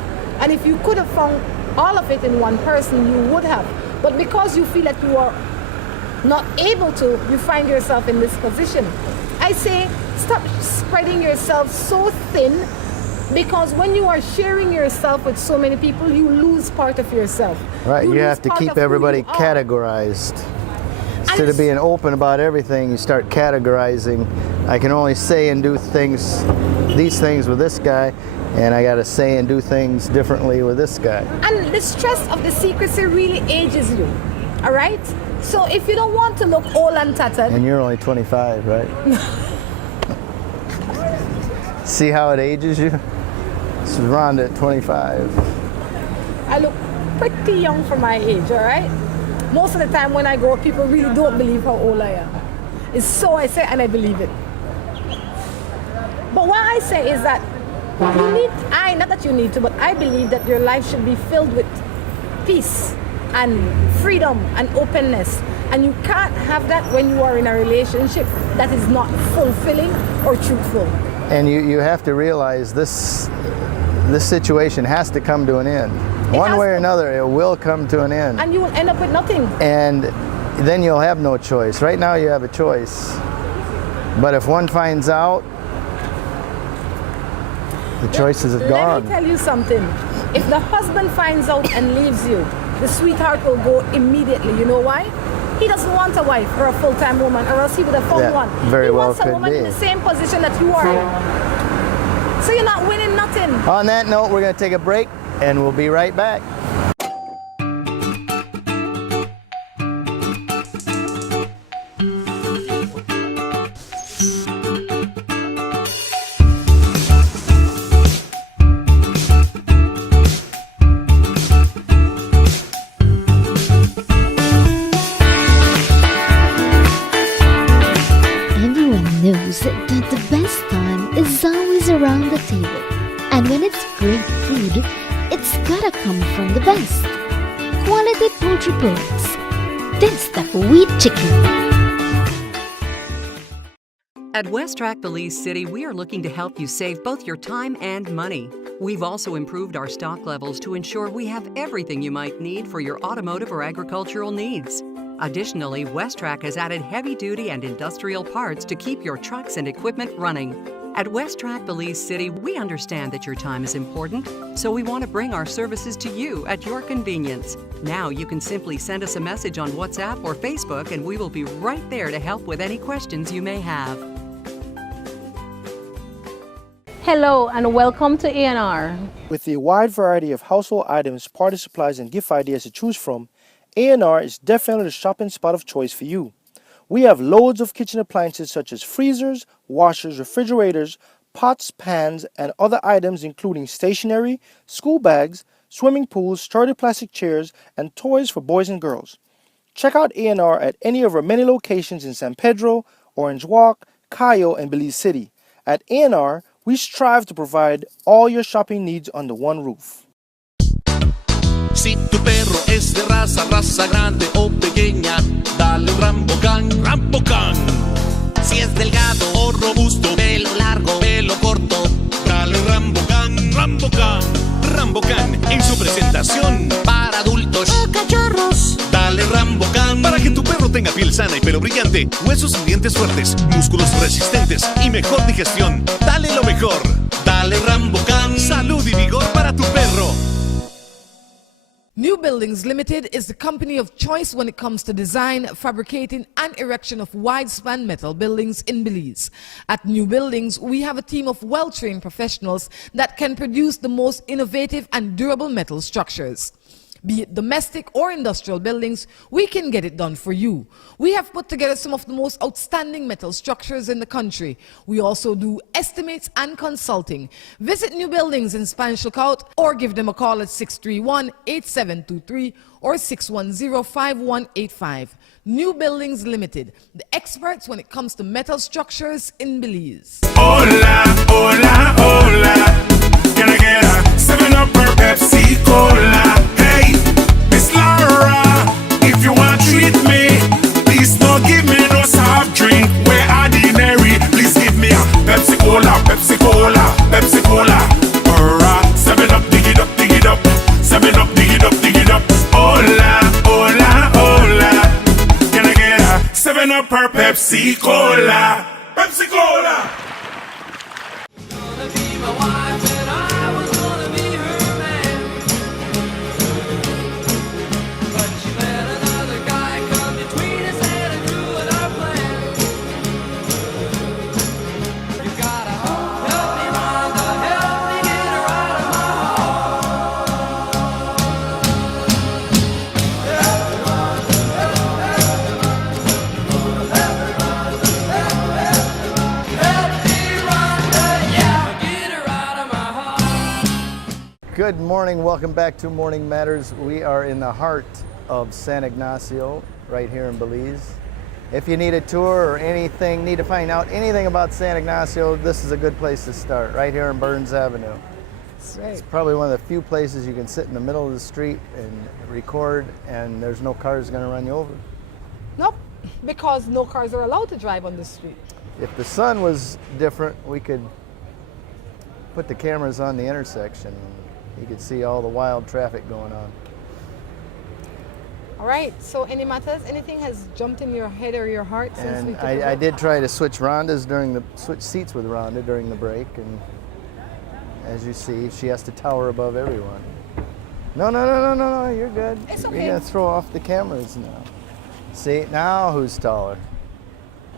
And if you could have found all of it in one person, you would have. But because you feel that you are not able to, you find yourself in this position. I say stop spreading yourself so thin, because when you are sharing yourself with so many people, you lose part of yourself. Right, you lose have to part keep of who everybody you are. categorized. Instead of it's- being open about everything, you start categorizing. I can only say and do these things with this guy, And I got to say and do things differently with this guy. And the stress of the secrecy really ages you, all right? So if you don't want to look old and tattered... And you're only 25, right? See how it ages you? This is Rhonda at 25. I look pretty young for my age, all right? Most of the time when I grow up, people really don't believe how old I am. It's so I say and I believe it. But what I say is that you need, not that you need to, but I believe that your life should be filled with peace and freedom and openness. And you can't have that when you are in a relationship that is not fulfilling or truthful. And you have to realize this situation has to come to an end. One way or another, it will come to an end. And you will end up with nothing. And then you'll have no choice. Right now you have a choice. But if one finds out, the choices have gone. Let me tell you something. If the husband finds out and leaves you, the sweetheart will go immediately. You know why? He doesn't want a wife or a full-time woman, or else he would have found one. Very well wants a woman in the same position that you are in. So you're not winning nothing. On that note, we're going to take a break, and we'll be right back. Knows that the best time is always around the table. And when it's great food, it's gotta come from the best. Quality poultry products. That's the wheat chicken. At West-Trac Belize City, we are looking to help you save both your time and money. We've also improved our stock levels to ensure we have everything you might need for your automotive or agricultural needs. Additionally, West-Trac has added heavy-duty and industrial parts to keep your trucks and equipment running. At West-Trac Belize City, we understand that your time is important, so we want to bring our services to you at your convenience. Now you can simply send us a message on WhatsApp or Facebook, and we will be right there to help with any questions you may have. Hello and welcome to A&R. With a wide variety of household items, party supplies, and gift ideas to choose from, A&R is definitely the shopping spot of choice for you. We have loads of kitchen appliances such as freezers, washers, refrigerators, pots, pans, and other items including stationery, school bags, swimming pools, sturdy plastic chairs, and toys for boys and girls. Check out A&R at any of our many locations in San Pedro, Orange Walk, Cayo, and Belize City. At A&R, we strive to provide all your shopping needs under one roof. Si tu perro es de raza grande o pequeña, dale Rambocan, Rambocan. Si es delgado o robusto, pelo largo, pelo corto, dale Rambocan, Rambocan. Rambocan en su presentación para adultos o cachorros. Dale Rambocan para que tu perro tenga piel sana y pelo brillante, huesos y dientes fuertes, músculos resistentes y mejor digestión. Dale lo mejor. Dale Rambocan. Salud y vigor para tu perro. New Buildings Limited is the company of choice when it comes to design, fabricating, and erection of wide-span metal buildings in Belize. At New Buildings, we have a team of well-trained professionals that can produce the most innovative and durable metal structures. Be it domestic or industrial buildings, we can get it done for you. We have put together some of the most outstanding metal structures in the country. We also do estimates and consulting. Visit New Buildings in Spanish Lookout or give them a call at 631-8723 or 610-5185. New Buildings Limited, the experts when it comes to metal structures in Belize. Hola, hola, hola. Can I get a 7-Up or Pepsi Cola? Hey, Miss Laura, if you want to treat me, please don't give me no soft drink. We're ordinary. Please give me a Pepsi Cola, Pepsi Cola, Pepsi Cola. Or a 7-Up, dig it up, dig it up. 7-Up, dig it up, dig it up. Hola, hola, hola. Can I get a 7-Up or Pepsi Cola? Pepsi Cola. Good morning. Welcome back to Morning Matters. We are in the heart of San Ignacio, right here in Belize. If you need a tour or anything, need to find out anything about San Ignacio, this is a good place to start, right here on Burns Avenue. That's right. It's probably one of the few places you can sit in the middle of the street and record, and there's no cars going to run you over. Nope, because no cars are allowed to drive on the street. If the sun was different, we could put the cameras on the intersection. You could see all the wild traffic going on. All right, so any matters, anything has jumped in your head or your heart since we And took I did try to switch switch seats with Rhonda during the break, and as you see, she has to tower above everyone. No, you're good. It's You're okay. gonna throw off the cameras now. See, now who's taller?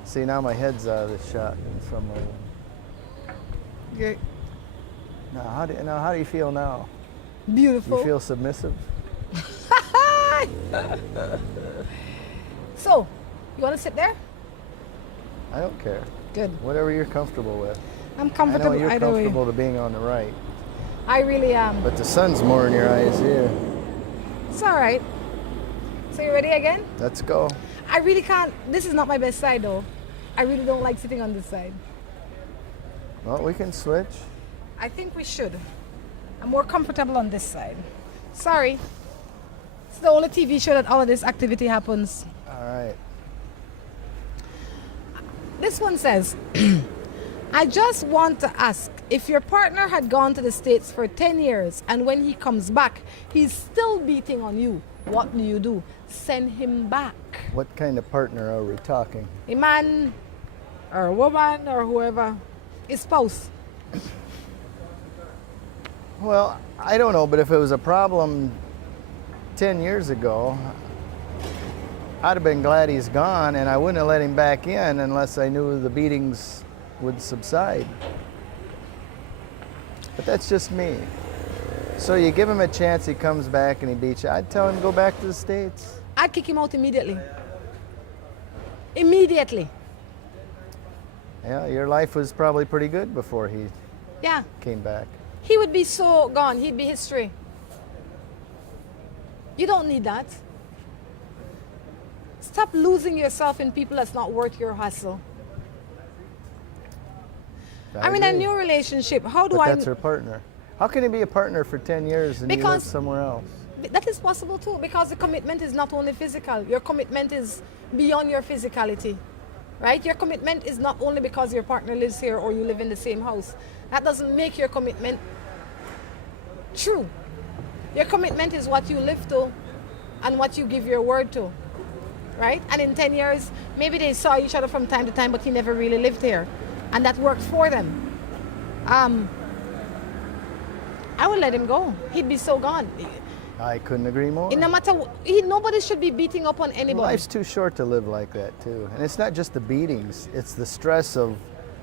See, now my head's out of the shot in some way. You're Now, how do you feel now? beautiful. You feel submissive? So, you want to sit there? I don't care. Good. Whatever you're comfortable with. I'm I comfortable know you're either way. comfortable to being on the right, I really am. but the sun's more in your eyes here. It's all right. So you ready again? Let's go. I really can't. This is not my best side though. I really don't like sitting on this side. Well, we can switch. I think we should. I'm more comfortable on this side. Sorry. It's the only TV show that all of this activity happens. All right. This one says, I just want to ask, if your partner had gone to the States for 10 years and when he comes back, he's still beating on you, what do you do? Send him back. What kind of partner are we talking? A man or a woman or whoever, his spouse. Well, I don't know, but if it was a problem 10 years ago, I'd have been glad he's gone, and I wouldn't have let him back in unless I knew the beatings would subside. But that's just me. So you give him a chance, he comes back and he beats you. I'd tell him to go back to the States. I'd kick him out immediately. Immediately. Yeah, your life was probably pretty good before he Yeah. came back. He would be so gone. He'd be history. You don't need that. Stop losing yourself in people that's not worth your hustle. I'm in a agree. new relationship. How do But I... that's her partner. How can he be a partner for 10 years and you live Because- somewhere else? That is possible too, because the commitment is not only physical. Your commitment is beyond your physicality, right? Your commitment is not only because your partner lives here or you live in the same house. That doesn't make your commitment true. Your commitment is what you live to and what you give your word to, right? And in 10 years, maybe they saw each other from time to time, but he never really lived here. And that worked for them. I would let him go. He'd be so gone. I couldn't agree more. No matter nobody should be beating up on anybody. Life's too short to live like that, too. And it's not just the beatings, it's the stress of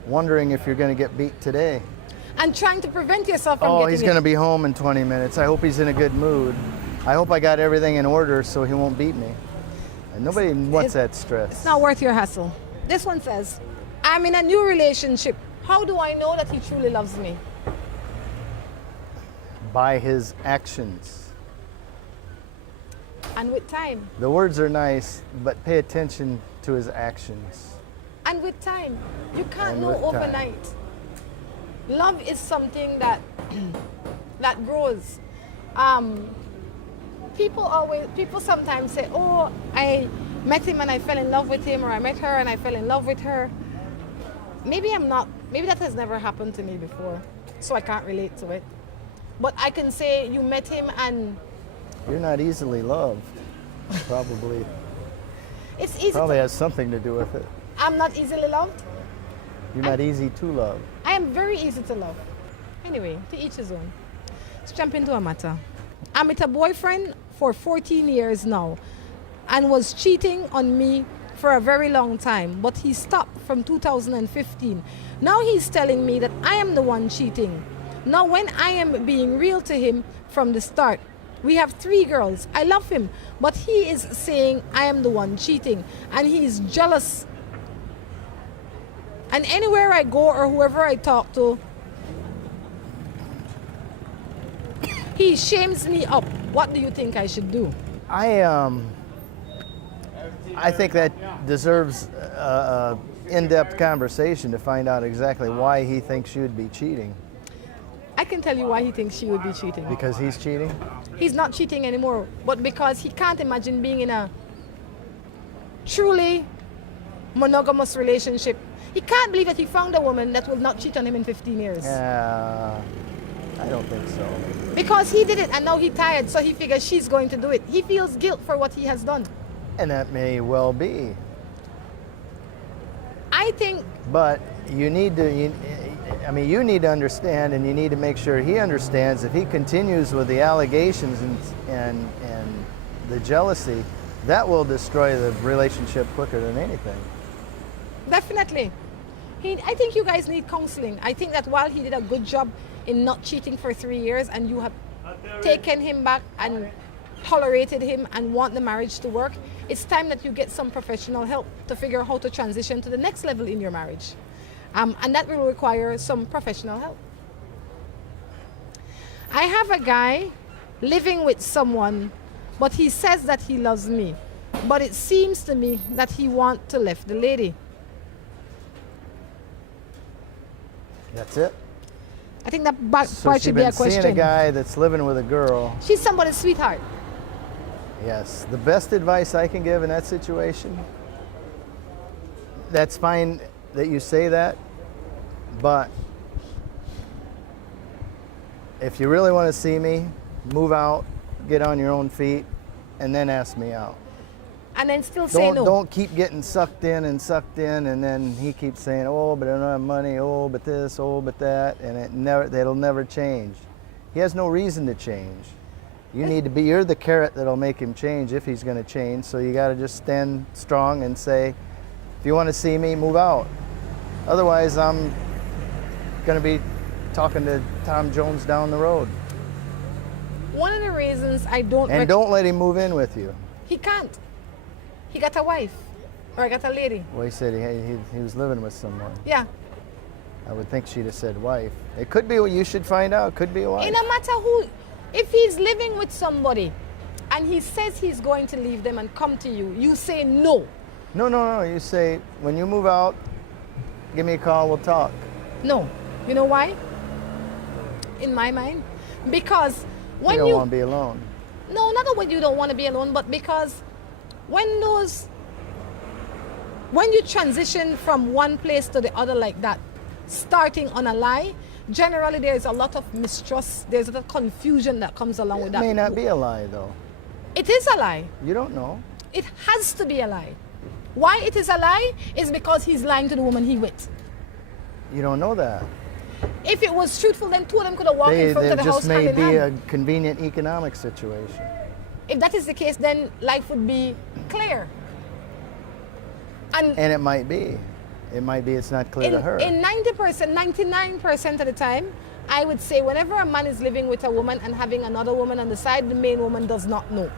wondering if you're going to get beat today. And trying to prevent yourself from Oh, getting he's it. going to be home in 20 minutes. I hope he's in a good mood. I hope I got everything in order so he won't beat me. And nobody wants that stress. It's not worth your hassle. This one says, I'm in a new relationship. How do I know that he truly loves me? By his actions. And with time. The words are nice, but pay attention to his actions. And with time. You can't And know with time. overnight. Love is something that that grows. People sometimes say, oh, I met him and I fell in love with him, or I met her and I fell in love with her. Maybe that has never happened to me before, so I can't relate to it. But I can say you met him and You're not easily loved, probably. it's easy. Probably has something to do with it. I'm not easily loved. You're not easy to love. I am very easy to love. Anyway, to each his own. Let's jump into a matter. I'm with a boyfriend for 14 years now and was cheating on me for a very long time, but he stopped from 2015. Now he's telling me that I am the one cheating. Now when I am being real to him from the start, we have 3 girls. I love him, but he is saying I am the one cheating and he's jealous. And anywhere I go or whoever I talk to, He shames me up. What do you think I should do? I think that deserves a in-depth conversation to find out exactly why he thinks you would be cheating. I can tell you why he thinks she would be cheating. Because he's cheating? He's not cheating anymore, but because he can't imagine being in a truly monogamous relationship. He can't believe that he found a woman that will not cheat on him in 15 years. I don't think so. Because he did it and now he's tired, so he figures she's going to do it. He feels guilt for what he has done. And that may well be. I think... But you need to, you need to understand, and you need to make sure he understands if he continues with the allegations and the jealousy, that will destroy the relationship quicker than anything. Definitely. I think you guys need counseling. I think that while he did a good job in not cheating for 3 years and you have taken him back and tolerated him and want the marriage to work, it's time that you get some professional help to figure out how to transition to the next level in your marriage. And that will require some professional help. I have a guy living with someone, but he says that he loves me. But it seems to me that he wants to leave the lady. That's it? I think that part should be a question. So she's been seeing a guy that's living with a girl. She's somebody's sweetheart. Yes. The best advice I can give in that situation, that's fine that you say that, but if you really want to see me, move out, get on your own feet, and then ask me out. And then still say no. Don't keep getting sucked in, and then he keeps saying, oh, but I don't have money, oh, but this, oh, but that, and that'll never change. He has no reason to change. You're the carrot that'll make him change if he's going to change, so you got to just stand strong and say, if you want to see me, move out. Otherwise, I'm going to be talking to Tom Jones down the road. One of the reasons I don't... And don't let him move in with you. He can't. He got a wife, or I got a lady. Well, he said he was living with someone. Yeah. I would think she'd have said wife. It could be what you should find out. It could be a wife. It no matter who, if he's living with somebody and he says he's going to leave them and come to you, you say no. No. You say, when you move out, give me a call, we'll talk. No. You know why? In my mind, because when you don't want to be alone. No, not that you don't want to be alone, but because when you transition from one place to the other like that, starting on a lie, generally there's a lot of mistrust, there's a lot of confusion that comes along with that. It may not be a lie, though. It is a lie. You don't know. It has to be a lie. Why it is a lie is because he's lying to the woman he with. You don't know that. If it was truthful, then two of them could have walked in front of the house hand in hand. It just may be a convenient economic situation. If that is the case, then life would be clear. And it might be. It might be it's not clear to her. In 90%, 99% of the time, I would say whenever a man is living with a woman and having another woman on the side, the main woman does not know.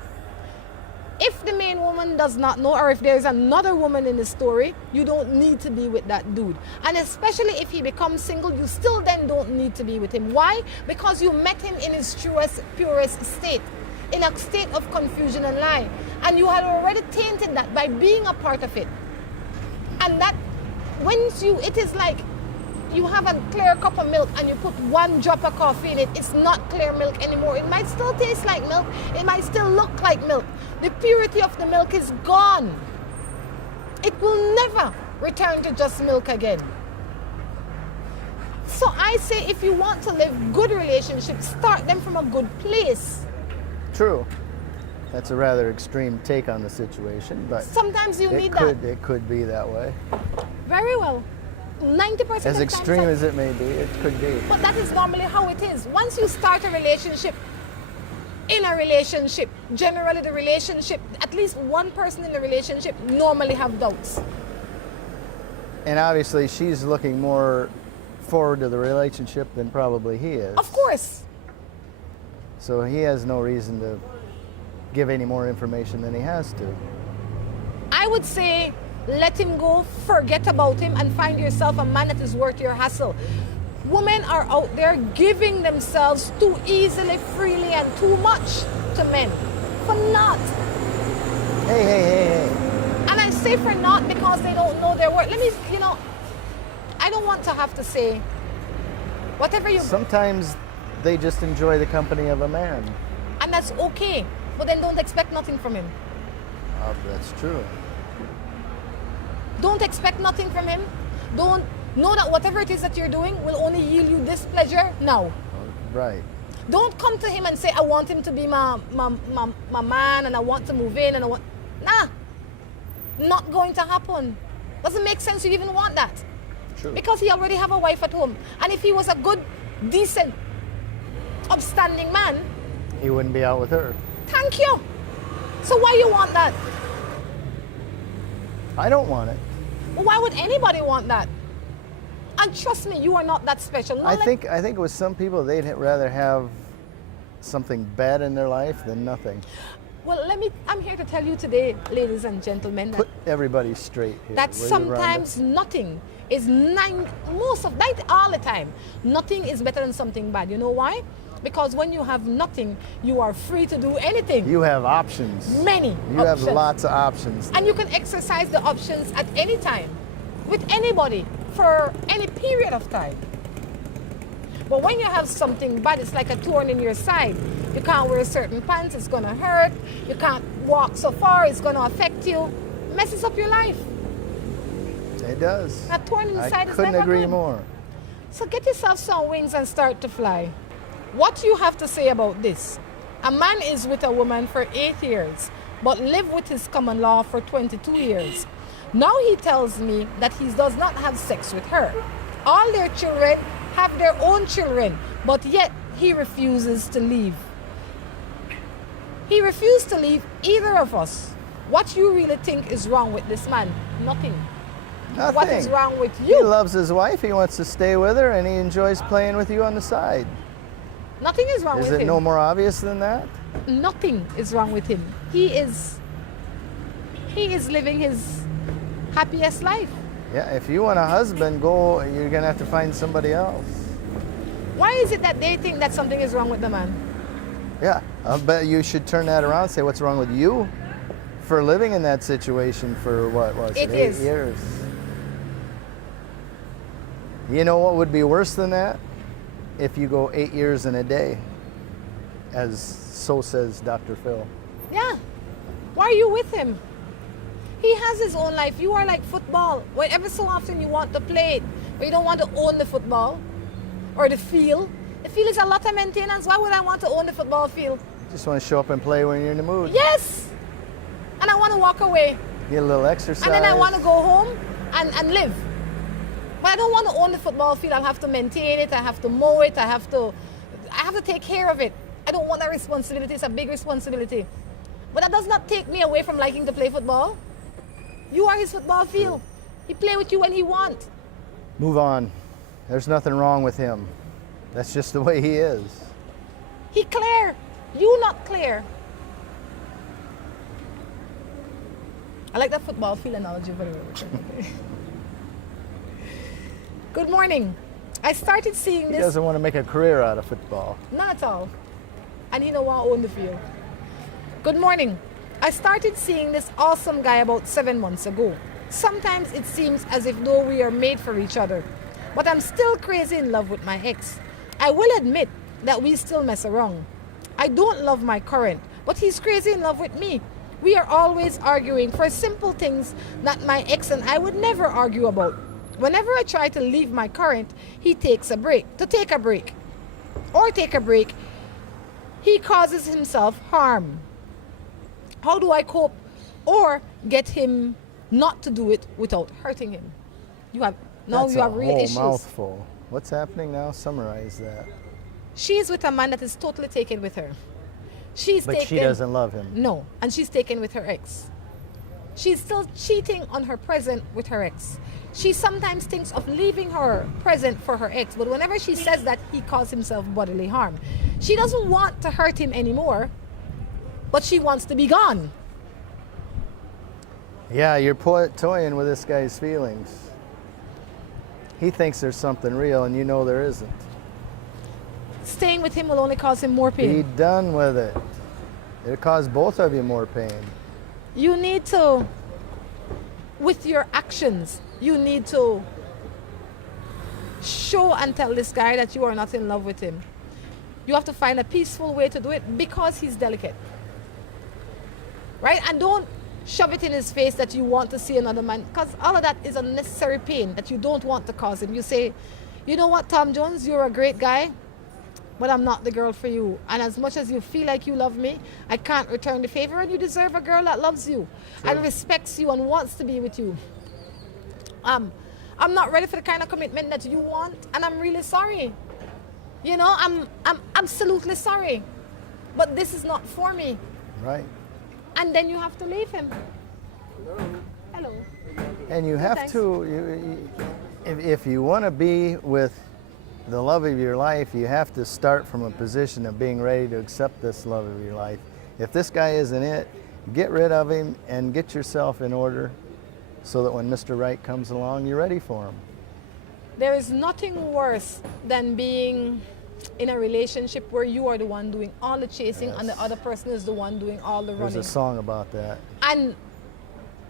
If the main woman does not know, or if there's another woman in the story, you don't need to be with that dude. And especially if he becomes single, you still then don't need to be with him. Why? Because you met him in his truest, purest state, in a state of confusion and lie. And you had already tainted that by being a part of it. And that, it is like you have a clear cup of milk and you put one drop of coffee in it, it's not clear milk anymore. It might still taste like milk, it might still look like milk. The purity of the milk is gone. It will never return to just milk again. So I say if you want to live good relationships, start them from a good place. True. That's a rather extreme take on the situation, but sometimes you need that. It could be that way. Very well. 90% as extreme as it may be, it could be. But that is normally how it is. Once you start a relationship, in a relationship, generally the relationship, at least one person in the relationship normally have doubts. And obviously she's looking more forward to the relationship than probably he is. Of course. So he has no reason to give any more information than he has to. I would say let him go, forget about him, and find yourself a man that is worth your hassle. Women are out there giving themselves too easily, freely, and too much to men. For naught. Hey. And I say for naught because they don't know their worth. I don't want to have to say whatever you... Sometimes they just enjoy the company of a man. And that's okay. But then don't expect nothing from him. That's true. Don't expect nothing from him. Don't know that whatever it is that you're doing will only yield you this pleasure now. Right. Don't come to him and say, I want him to be my man and I want to move in and I want... Nah. Not going to happen. Doesn't make sense you even want that. True. Because he already have a wife at home. And if he was a good, decent, upstanding man... He wouldn't be out with her. Thank you. So why you want that? I don't want it. Well, why would anybody want that? And trust me, you are not that special. I think with some people, they'd rather have something bad in their life than nothing. Well, I'm here to tell you today, ladies and gentlemen, that Put everybody straight here. that sometimes nothing is all the time, nothing is better than something bad. You know why? Because when you have nothing, you are free to do anything. You have options. Many You have lots of options. And you can exercise the options at any time, with anybody, for any period of time. But when you have something bad, it's like a thorn in your side. You can't wear certain pants, it's gonna hurt. You can't walk so far, it's gonna affect you. Messes up your life. It does. A thorn in the side I is couldn't never agree good. more. So get yourself some wings and start to fly. What you have to say about this? A man is with a woman for 8 years, but live with his common law for 22 years. Now he tells me that he does not have sex with her. All their children have their own children, but yet he refuses to leave. He refused to leave either of us. What you really think is wrong with this man? Nothing. Nothing. What is wrong with He you? loves his wife, he wants to stay with her, and he enjoys playing with you on the side. Nothing is wrong with him. Is it no more obvious than that? Nothing is wrong with him. He is living his happiest life. Yeah, if you want a husband, you're going to have to find somebody else. Why is it that they think that something is wrong with the man? Yeah, I bet you should turn that around and say, what's wrong with you for living in that situation for, what was it, 8 years? You know what would be worse than that? If you go 8 years and a day, so says Dr. Phil. Yeah. Why are you with him? He has his own life. You are like football. Whenever so often you want to play it, but you don't want to own the football or the field. The field is a lot of maintenance. Why would I want to own the football field? Just want to show up and play when you're in the mood. Yes. And I want to walk away. Get a little exercise. And then I want to go home and live. But I don't want to own the football field. I'll have to maintain it. I have to mow it. I have to take care of it. I don't want that responsibility. It's a big responsibility. But that does not take me away from liking to play football. You are his football field. He play with you when he wants. Move on. There's nothing wrong with him. That's just the way he is. He clear. You not clear. I like that football field analogy very well. Good morning. I started seeing this. He doesn't want to make a career out of football. Not at all. And he don't want to own the field. Good morning. I started seeing this awesome guy about 7 months ago. Sometimes it seems as if though we are made for each other. But I'm still crazy in love with my ex. I will admit that we still mess around. I don't love my current, but he's crazy in love with me. We are always arguing for simple things that my ex and I would never argue about. Whenever I try to leave my current, he takes a break. He causes himself harm. How do I cope or get him not to do it without hurting him? You have real issues. Mouthful. What's happening now? Summarize that. She's with a man that is totally taken with her. She doesn't love him. No, and she's taken with her ex. She's still cheating on her present with her ex. She sometimes thinks of leaving her present for her ex, but whenever she says that, he causes himself bodily harm. She doesn't want to hurt him anymore, but she wants to be gone. Yeah, you're toying with this guy's feelings. he thinks there's something real and you know there isn't. Staying with him will only cause him more pain. Be done with it. It'll cause both of you more pain. You need to, with your actions, you need to show and tell this guy that you are not in love with him. You have to find a peaceful way to do it because he's delicate. Right? And don't shove it in his face that you want to see another man, because all of that is unnecessary pain that you don't want to cause him. You say, you know what, Tom Jones, you're a great guy, but I'm not the girl for you. And as much as you feel like you love me, I can't return the favor, and you deserve a girl that loves you and respects you and wants to be with you. I'm not ready for the kind of commitment that you want, and I'm really sorry. You know, I'm absolutely sorry, but this is not for me. Right. And then you have to leave him. Hello. And you have to, if you want to be with the love of your life, you have to start from a position of being ready to accept this love of your life. If this guy isn't it, get rid of him and get yourself in order so that when Mr. Right comes along, you're ready for him. There is nothing worse than being in a relationship where you are the one doing all the chasing and the other person is the one doing all the running. There's a song about that. And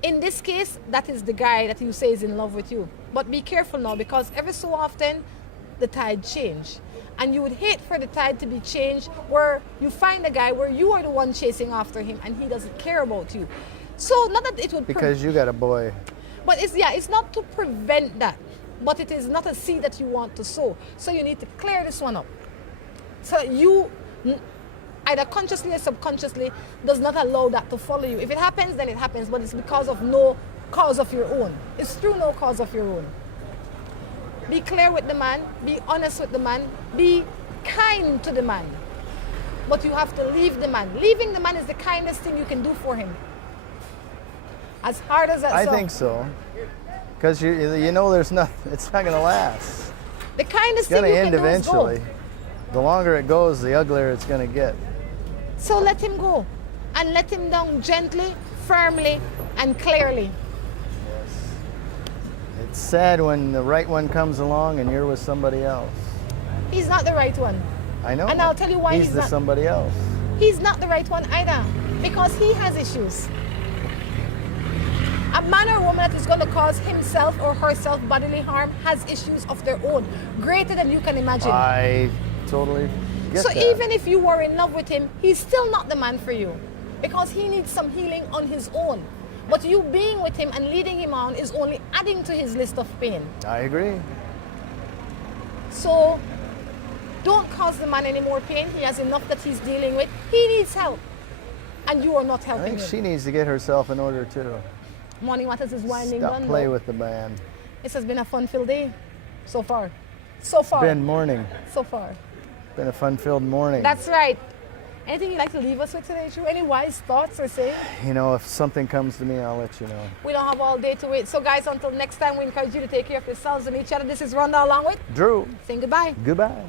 in this case, that is the guy that you say is in love with you. But be careful now, because every so often the tide change. And you would hate for the tide to be changed where you find a guy where you are the one chasing after him and he doesn't care about you. So not that it would... Because you got a boy. But it's not to prevent that. But it is not a seed that you want to sow. So you need to clear this one up. So you, either consciously or subconsciously, does not allow that to follow you. If it happens, then it happens, but it's because of no cause of your own. It's through no cause of your own. Be clear with the man, be honest with the man, be kind to the man. But you have to leave the man. Leaving the man is the kindest thing you can do for him. As hard as that I sounds. think so. Because you know it's not going to last. The kindest It's going thing to you end can do eventually. is go. The longer it goes, the uglier it's going to get. So let him go. And let him down gently, firmly, and clearly. Yes. It's sad when the right one comes along and you're with somebody else. He's not the right one. I know. And I'll tell you why he's the not. somebody else. He's not the right one either. Because he has issues. A man or woman that is going to cause himself or herself bodily harm has issues of their own, greater than you can imagine. I totally get so that. even if you were in love with him, he's still not the man for you, because he needs some healing on his own. But you being with him and leading him on is only adding to his list of pain. I agree. So don't cause the man any more pain. He has enough that he's dealing with. He needs help, and you are not I helping think him. she needs to get herself in order too. Morning Matters is winding Stop down. play though. with the man. This has been a fun-filled day so far. So far. Been morning. So far. Been a fun-filled morning. That's right. Anything you'd like to leave us with today, Drew? Any wise thoughts or saying? You know, if something comes to me, I'll let you know. We don't have all day to wait. So guys, until next time, we encourage you to take care of yourselves and each other. This is Rhonda along with Drew. saying goodbye. Goodbye.